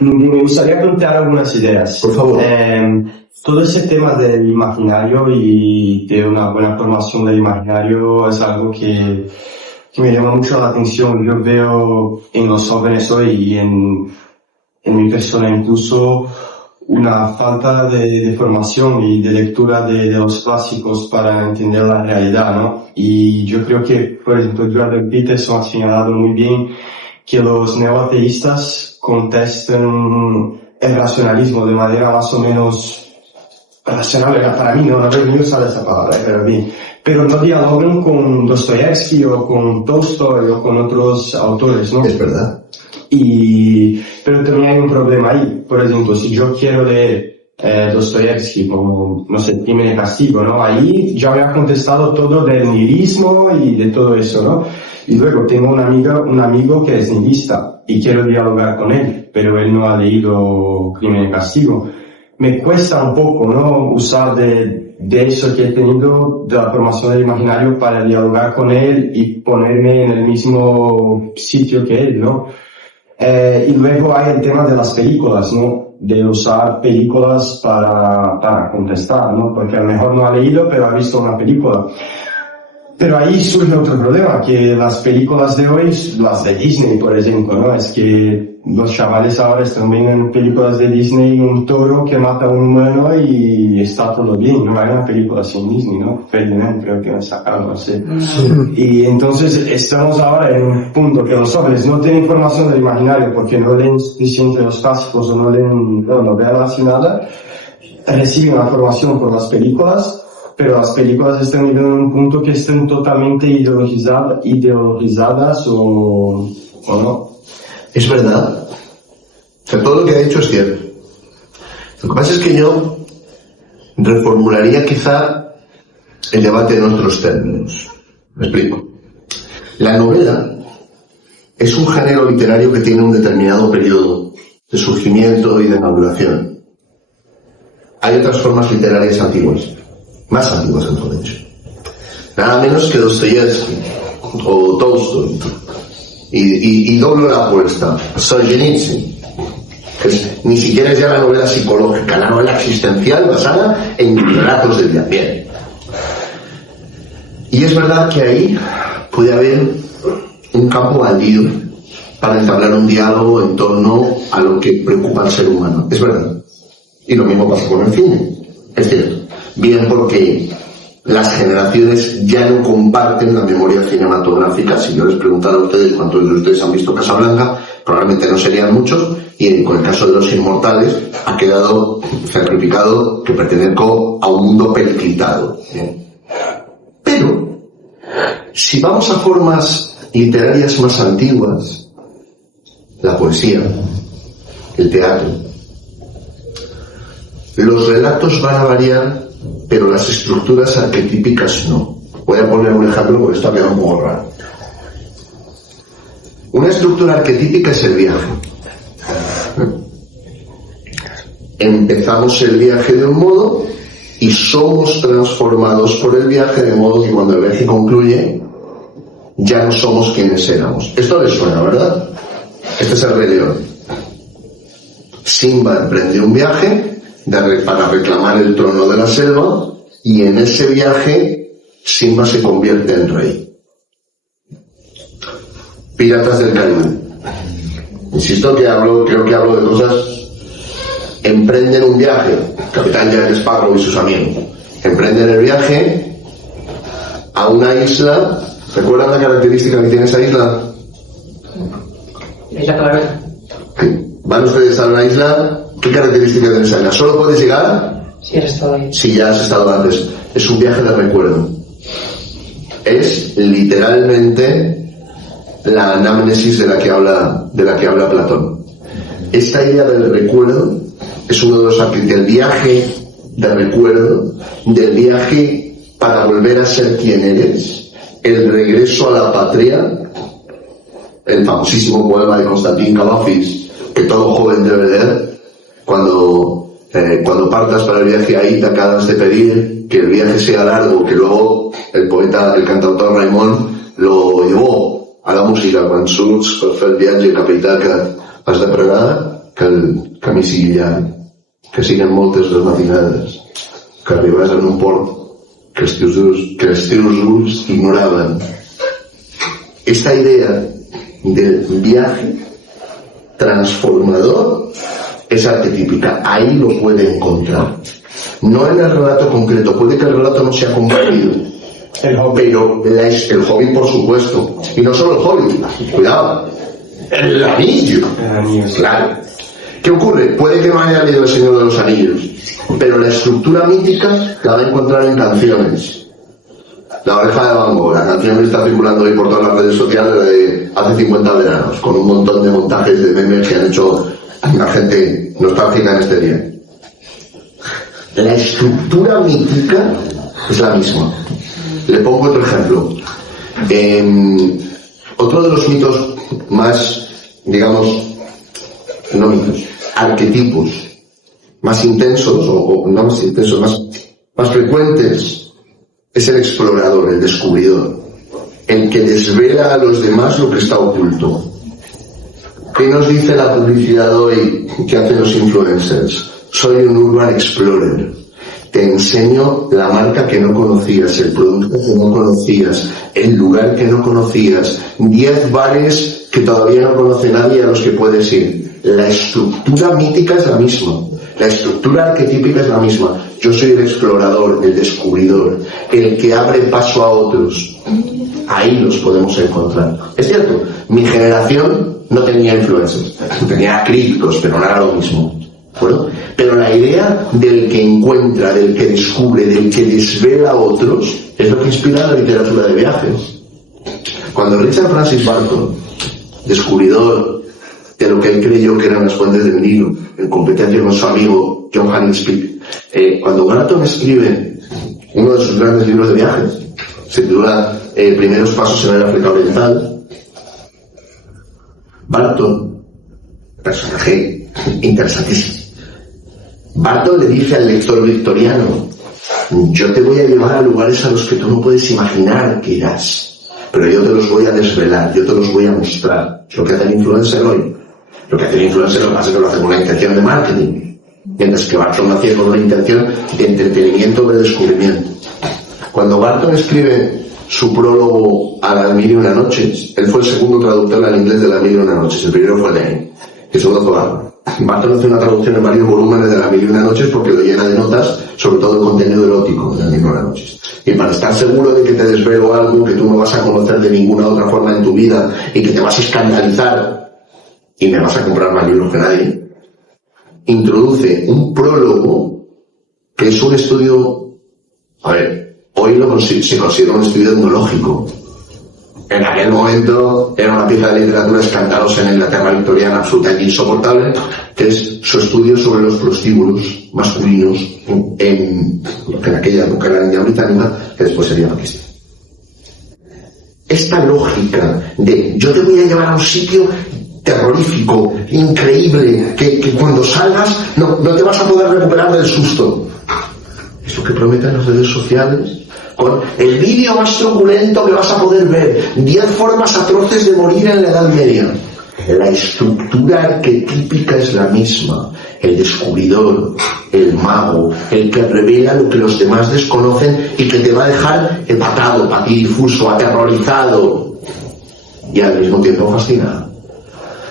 Me gustaría plantear algunas ideas. Por favor. Todo ese tema del imaginario y de una buena formación del imaginario es algo que me llama mucho la atención. Yo veo en los jóvenes hoy y en mi persona incluso una falta de formación y de lectura de los clásicos para entender la realidad, ¿no? Y yo creo que, por ejemplo, Jordan Peterson ha señalado muy bien que los neoateístas contestan el racionalismo de manera más o menos racional. Para mí, no me sale esa palabra, pero no dialogan con Dostoyevsky o con Tolstoy o con otros autores, ¿no? Es verdad. Pero también hay un problema ahí. Por ejemplo, si yo quiero leer Dostoyevsky como, no sé, Crimen y Castigo, ¿no? Ahí ya me ha contestado todo del nihilismo y de todo eso, ¿no? Y luego tengo un amigo que es nihilista y quiero dialogar con él, pero él no ha leído Crimen y Castigo. Me cuesta un poco, ¿no? Usar de eso que he tenido, de la formación del imaginario, para dialogar con él y ponerme en el mismo sitio que él, ¿no? Y luego hay el tema de las películas, ¿no? De usar películas para contestar, ¿no? Porque a lo mejor no ha leído, pero ha visto una película. Pero ahí surge otro problema, que las películas de hoy, las de Disney, por ejemplo, ¿no? Es que los chavales ahora están viendo en películas de Disney un toro que mata a un humano y está todo bien. No hay una película así en Disney, ¿no? Ferdinand creo que han sacado, no sé. Y entonces estamos ahora en un punto que los jóvenes no tienen información del imaginario porque no leen suficiente los clásicos o no leen novelas así nada. Reciben la formación por las películas, pero las películas están llegando a un punto que están totalmente ideologizadas o no. Es verdad. O sea, todo lo que ha dicho es cierto. Lo que pasa es que yo reformularía quizá el debate en otros términos. Me explico. La novela es un género literario que tiene un determinado periodo de surgimiento y de maduración. Hay otras formas literarias antiguas, más antiguas en todo hecho. Nada menos que Dostoyevsky o Tolstoy. Y doblo la apuesta, Solzhenitsyn, que ni siquiera es ya la novela psicológica, la novela existencial basada en relatos de vida. Bien. Y es verdad que ahí puede haber un campo baldío para entablar un diálogo en torno a lo que preocupa al ser humano. Es verdad. Y lo mismo pasa con el cine. Es cierto. Bien porque las generaciones ya no comparten la memoria cinematográfica. Si yo les preguntara a ustedes cuántos de ustedes han visto Casablanca, probablemente no serían muchos, y con el caso de Los Inmortales ha quedado certificado que pertenezco a un mundo periclitado. Bien. Pero, si vamos a formas literarias más antiguas, la poesía, el teatro, los relatos van a variar, pero las estructuras arquetípicas no. Voy a poner un ejemplo porque esto ha quedado un poco raro. Una estructura arquetípica es el viaje. Empezamos el viaje de un modo y somos transformados por el viaje, de modo que cuando el viaje concluye ya no somos quienes éramos. Esto les suena, ¿verdad? Este es el Rey León. Simba emprende un viaje para reclamar el trono de la selva, y en ese viaje Simba se convierte en rey. Piratas del Caribe. Insisto que creo que hablo de cosas. Emprenden un viaje, Capitán Jack Sparrow y sus amigos emprenden el viaje a una isla. ¿Recuerdan la característica que tiene esa isla? Isla Clarabel. Van ustedes a una isla. ¿Qué características tiene esa isla? ¿Solo puedes llegar? Si has estado ahí. Si ya has estado antes. Es un viaje de recuerdo. Es literalmente la anamnesis de la que habla Platón. Esta idea del recuerdo es uno de los arquetipos del viaje de recuerdo, del viaje para volver a ser quien eres, el regreso a la patria, el famosísimo poema de Konstantin Kalafis que todo joven debe leer, cuando Cuando partas para el viaje ahí te acabas de pedir que el viaje sea largo, que luego el poeta, el cantautor Raimon lo llevó a la música. Quan surts per fer el viatge, capità, que has de pregar que el camí sigui llarg, que siguen moltes les matinades, que arribes en un port que els teus ulls ignoraven. Esta idea del viaje transformador es arquetípica, ahí lo puede encontrar. No en el relato concreto, puede que el relato no sea compartido, pero el Hobbit, por supuesto, y no solo el Hobbit, cuidado, el anillo, claro. ¿Qué ocurre? Puede que no haya leído El Señor de los Anillos, pero la estructura mítica la va a encontrar en canciones. La Oreja de Van Gogh, la canción que está circulando hoy por todas las redes sociales de hace 50 veranos, con un montón de montajes de memes que han hecho la gente nostálgica en este día. La estructura mítica es la misma. Le pongo otro ejemplo. Otro de los mitos más, digamos, no mitos, arquetipos más intensos, o no más intensos, más frecuentes, es el explorador, el descubridor, el que desvela a los demás lo que está oculto. ¿Qué nos dice la publicidad hoy que hacen los influencers? Soy un urban explorer. Te enseño la marca que no conocías, el producto que no conocías, el lugar que no conocías, 10 bares que todavía no conoce nadie a los que puedes ir. La estructura mítica es la misma, la estructura arquetípica es la misma. Yo soy el explorador, el descubridor, el que abre paso a otros. Ahí los podemos encontrar. Es cierto, mi generación no tenía influencers, tenía críticos, pero no era lo mismo. ¿Bueno? Pero la idea del que encuentra, del que descubre, del que desvela a otros, es lo que inspira la literatura de viajes. Cuando Richard Francis Barton, descubridor de lo que él creyó que eran las fuentes del Nilo, en competencia con su amigo John Hanning Speke, cuando Barton escribe uno de sus grandes libros de viajes, se titula Primeros pasos en el África Oriental, Barton, personaje interesantísimo, Barton le dice al lector victoriano: yo te voy a llevar a lugares a los que tú no puedes imaginar que irás, pero yo te los voy a desvelar, yo te los voy a mostrar. Es lo que hace el influencer hoy. Lo que hace el influencer, lo que pasa es que lo hace con una intención de marketing, mientras que Barton lo hacía con una intención de entretenimiento, de descubrimiento. Cuando Barton escribe su prólogo a Las Mil y Una Noches, él fue el segundo traductor al inglés de Las Mil y Una Noches. El primero fue Lane, el segundo fue Barton. Barton hace una traducción en varios volúmenes de Las Mil y Una Noches porque lo llena de notas, sobre todo de contenido erótico de Las Mil y Una Noches. Y para estar seguro de que te desvelo algo que tú no vas a conocer de ninguna otra forma en tu vida y que te vas a escandalizar y me vas a comprar más libros que nadie, introduce un prólogo que es un estudio, a ver, hoy se considera un estudio etnológico. En aquel momento era una pieza de literatura escandalosa en Inglaterra victoriana, absolutamente insoportable, que es su estudio sobre los prostíbulos masculinos en aquella época era la India británica, que después sería Pakistán. Esta lógica de yo te voy a llevar a un sitio terrorífico, increíble, que cuando salgas no te vas a poder recuperar del susto. Es lo que prometen las redes sociales, con el vídeo más truculento que vas a poder ver, 10 formas atroces de morir en la Edad Media. La estructura arquetípica es la misma. El descubridor, el mago, el que revela lo que los demás desconocen y que te va a dejar empatado, patidifuso, aterrorizado y al mismo tiempo fascinado.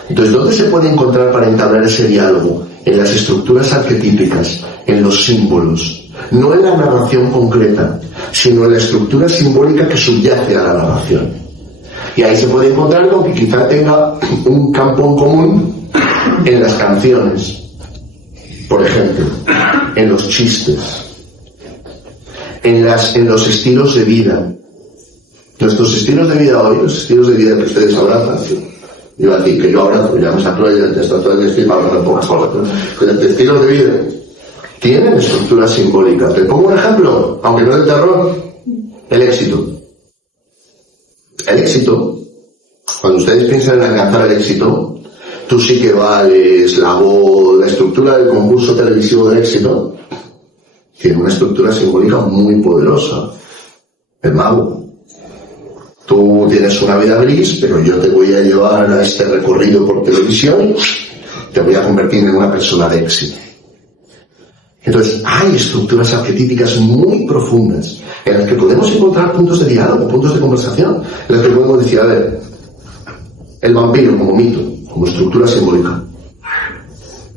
Entonces, ¿dónde se puede encontrar para entablar ese diálogo? En las estructuras arquetípicas, en los símbolos, no en la narración concreta, sino en la estructura simbólica que subyace a la narración. Y ahí se puede encontrar algo que quizá tenga un campo en común en las canciones, por ejemplo, en los chistes, en los estilos de vida. Nuestros estilos de vida hoy, los estilos de vida que ustedes abrazan, yo a ti, que yo abrazo, ya me saco el testatual, estoy hablando pocas cosas, pero los estilos de vida tienen estructura simbólica. Te pongo un ejemplo, aunque no es de terror: el éxito. El éxito, cuando ustedes piensan en alcanzar el éxito, tú sí que vales, la voz, la estructura del concurso televisivo del éxito tiene una estructura simbólica muy poderosa. El mago. Tú tienes una vida gris, pero yo te voy a llevar a este recorrido por televisión, te voy a convertir en una persona de éxito. Entonces, hay estructuras arquetípicas muy profundas en las que podemos encontrar puntos de diálogo, puntos de conversación, en las que podemos decir, a ver, el vampiro como mito, como estructura simbólica,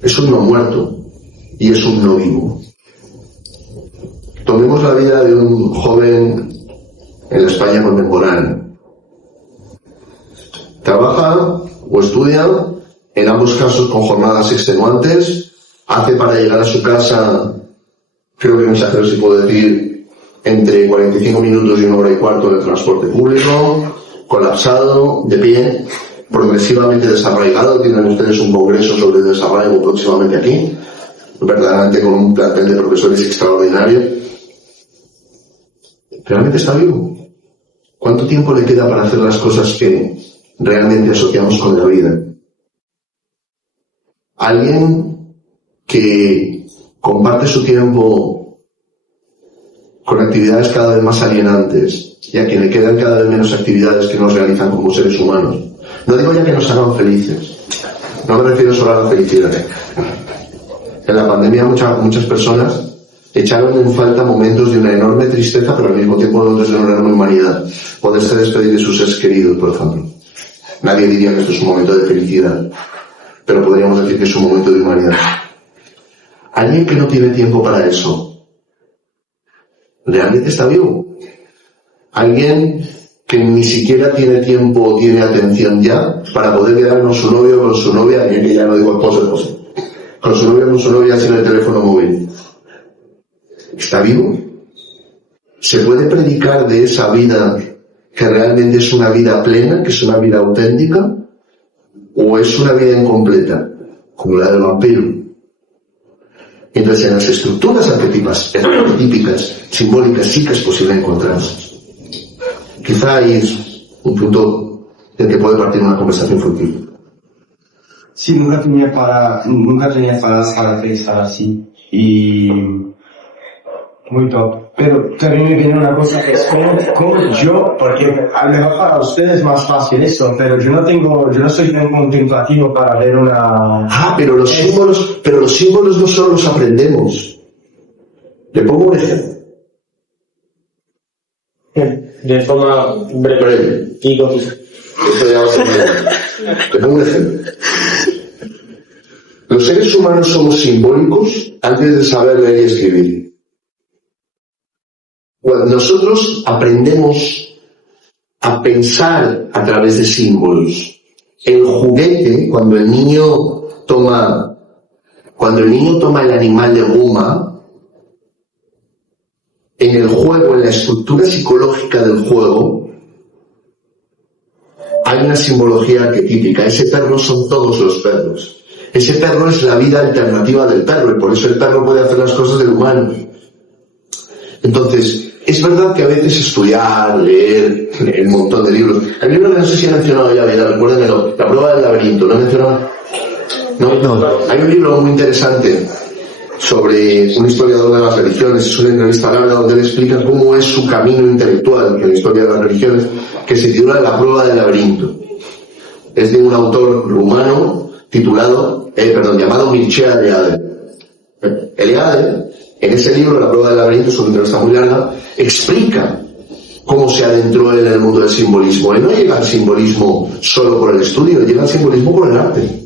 es un no muerto y es un no vivo. Tomemos la vida de un joven en la España contemporánea. Trabaja o estudia, en ambos casos con jornadas extenuantes, hace para llegar a su casa, creo que no exagero si puedo decir, entre 45 minutos y 1 hora y cuarto en el transporte público, colapsado, de pie, progresivamente desarraigado. Tienen ustedes un congreso sobre desarraigo próximamente aquí, verdaderamente con un plantel de profesores extraordinario. ¿Realmente está vivo? ¿Cuánto tiempo le queda para hacer las cosas que realmente asociamos con la vida? Alguien que comparte su tiempo con actividades cada vez más alienantes y a quien le quedan cada vez menos actividades que nos realizan como seres humanos. No digo ya que nos hagan felices, no me refiero solo a la felicidad. En la pandemia muchas personas echaron en falta momentos de una enorme tristeza, pero al mismo tiempo momentos de una enorme humanidad. Poderse despedir de sus seres queridos, por ejemplo. Nadie diría que esto es un momento de felicidad, pero podríamos decir que es un momento de humanidad. Alguien que no tiene tiempo para eso, ¿realmente está vivo? Alguien que ni siquiera tiene tiempo o tiene atención ya para poder quedar con su novio o con su novia, alguien que ya no digo esposo, con su novio o con su novia sin el teléfono móvil. ¿Está vivo? ¿Se puede predicar de esa vida que realmente es una vida plena, que es una vida auténtica? ¿O es una vida incompleta, como la del vampiro? Entonces, en las estructuras arquetípicas, simbólicas, sí que es posible encontrarse. Quizá ahí es un punto del que puede partir una conversación fructífera. Sí, nunca tenía palabras para pensar así. Y muy top. Pero también me viene una cosa que es como yo, porque a lo mejor para ustedes es más fácil eso, pero yo no soy tan contemplativo para ver una... Pero los símbolos no solo los aprendemos. Le pongo un ejemplo. De forma breve y concisa. Le pongo un ejemplo. Los seres humanos somos simbólicos antes de saber leer y escribir. Cuando nosotros aprendemos a pensar a través de símbolos, el juguete, cuando el niño toma el animal de goma, en el juego, en la estructura psicológica del juego, hay una simbología arquetípica. Ese perro son todos los perros. Ese perro es la vida alternativa del perro, y por eso el perro puede hacer las cosas del humano. Entonces, es verdad que a veces estudiar, leer un montón de libros. El libro que no sé si he mencionado ya, recuérdenmelo, La prueba del laberinto, ¿no he mencionado? No. Hay un libro muy interesante sobre un historiador de las religiones, es una entrevista larga donde él explica cómo es su camino intelectual en la historia de las religiones, que se titula La prueba del laberinto. Es de un autor rumano llamado Mircea Eliade. Eliade, en ese libro, La prueba del laberinto, es una entrevista muy larga, explica cómo se adentró en el mundo del simbolismo. Él no llega al simbolismo solo por el estudio, llega al simbolismo por el arte.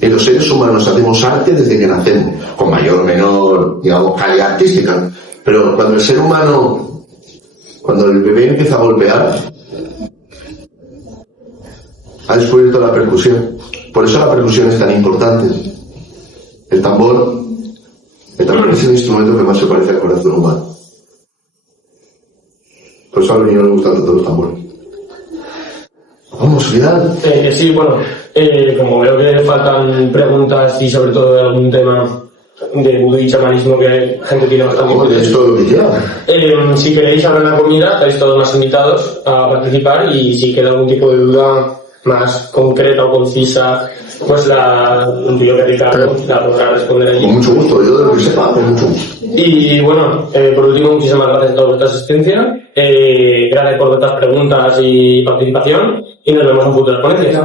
En los seres humanos hacemos arte desde que nacemos, con mayor o menor, digamos, calidad artística. Pero cuando el ser humano, cuando el bebé empieza a golpear, ha descubierto la percusión. Por eso la percusión es tan importante. El tambor es el instrumento que más se parece al corazón humano. Por eso a los niños les gustan tanto los tambores. Vamos, Vidal. Sí, bueno, como veo que faltan preguntas y sobre todo de algún tema de vudú y chamanismo que gente tiene bastante interés. Es todo lo que queda. Si queréis hablar en la comida, estáis todos más invitados a participar, y si queda algún tipo de duda más concreta o concisa pues la biblioteca la podrá responder allí. Con mucho gusto, yo de lo que sepa, con mucho gusto. Y bueno, por último, muchísimas gracias por vuestra asistencia, gracias por vuestras preguntas y participación, y nos vemos en futuras ponencias.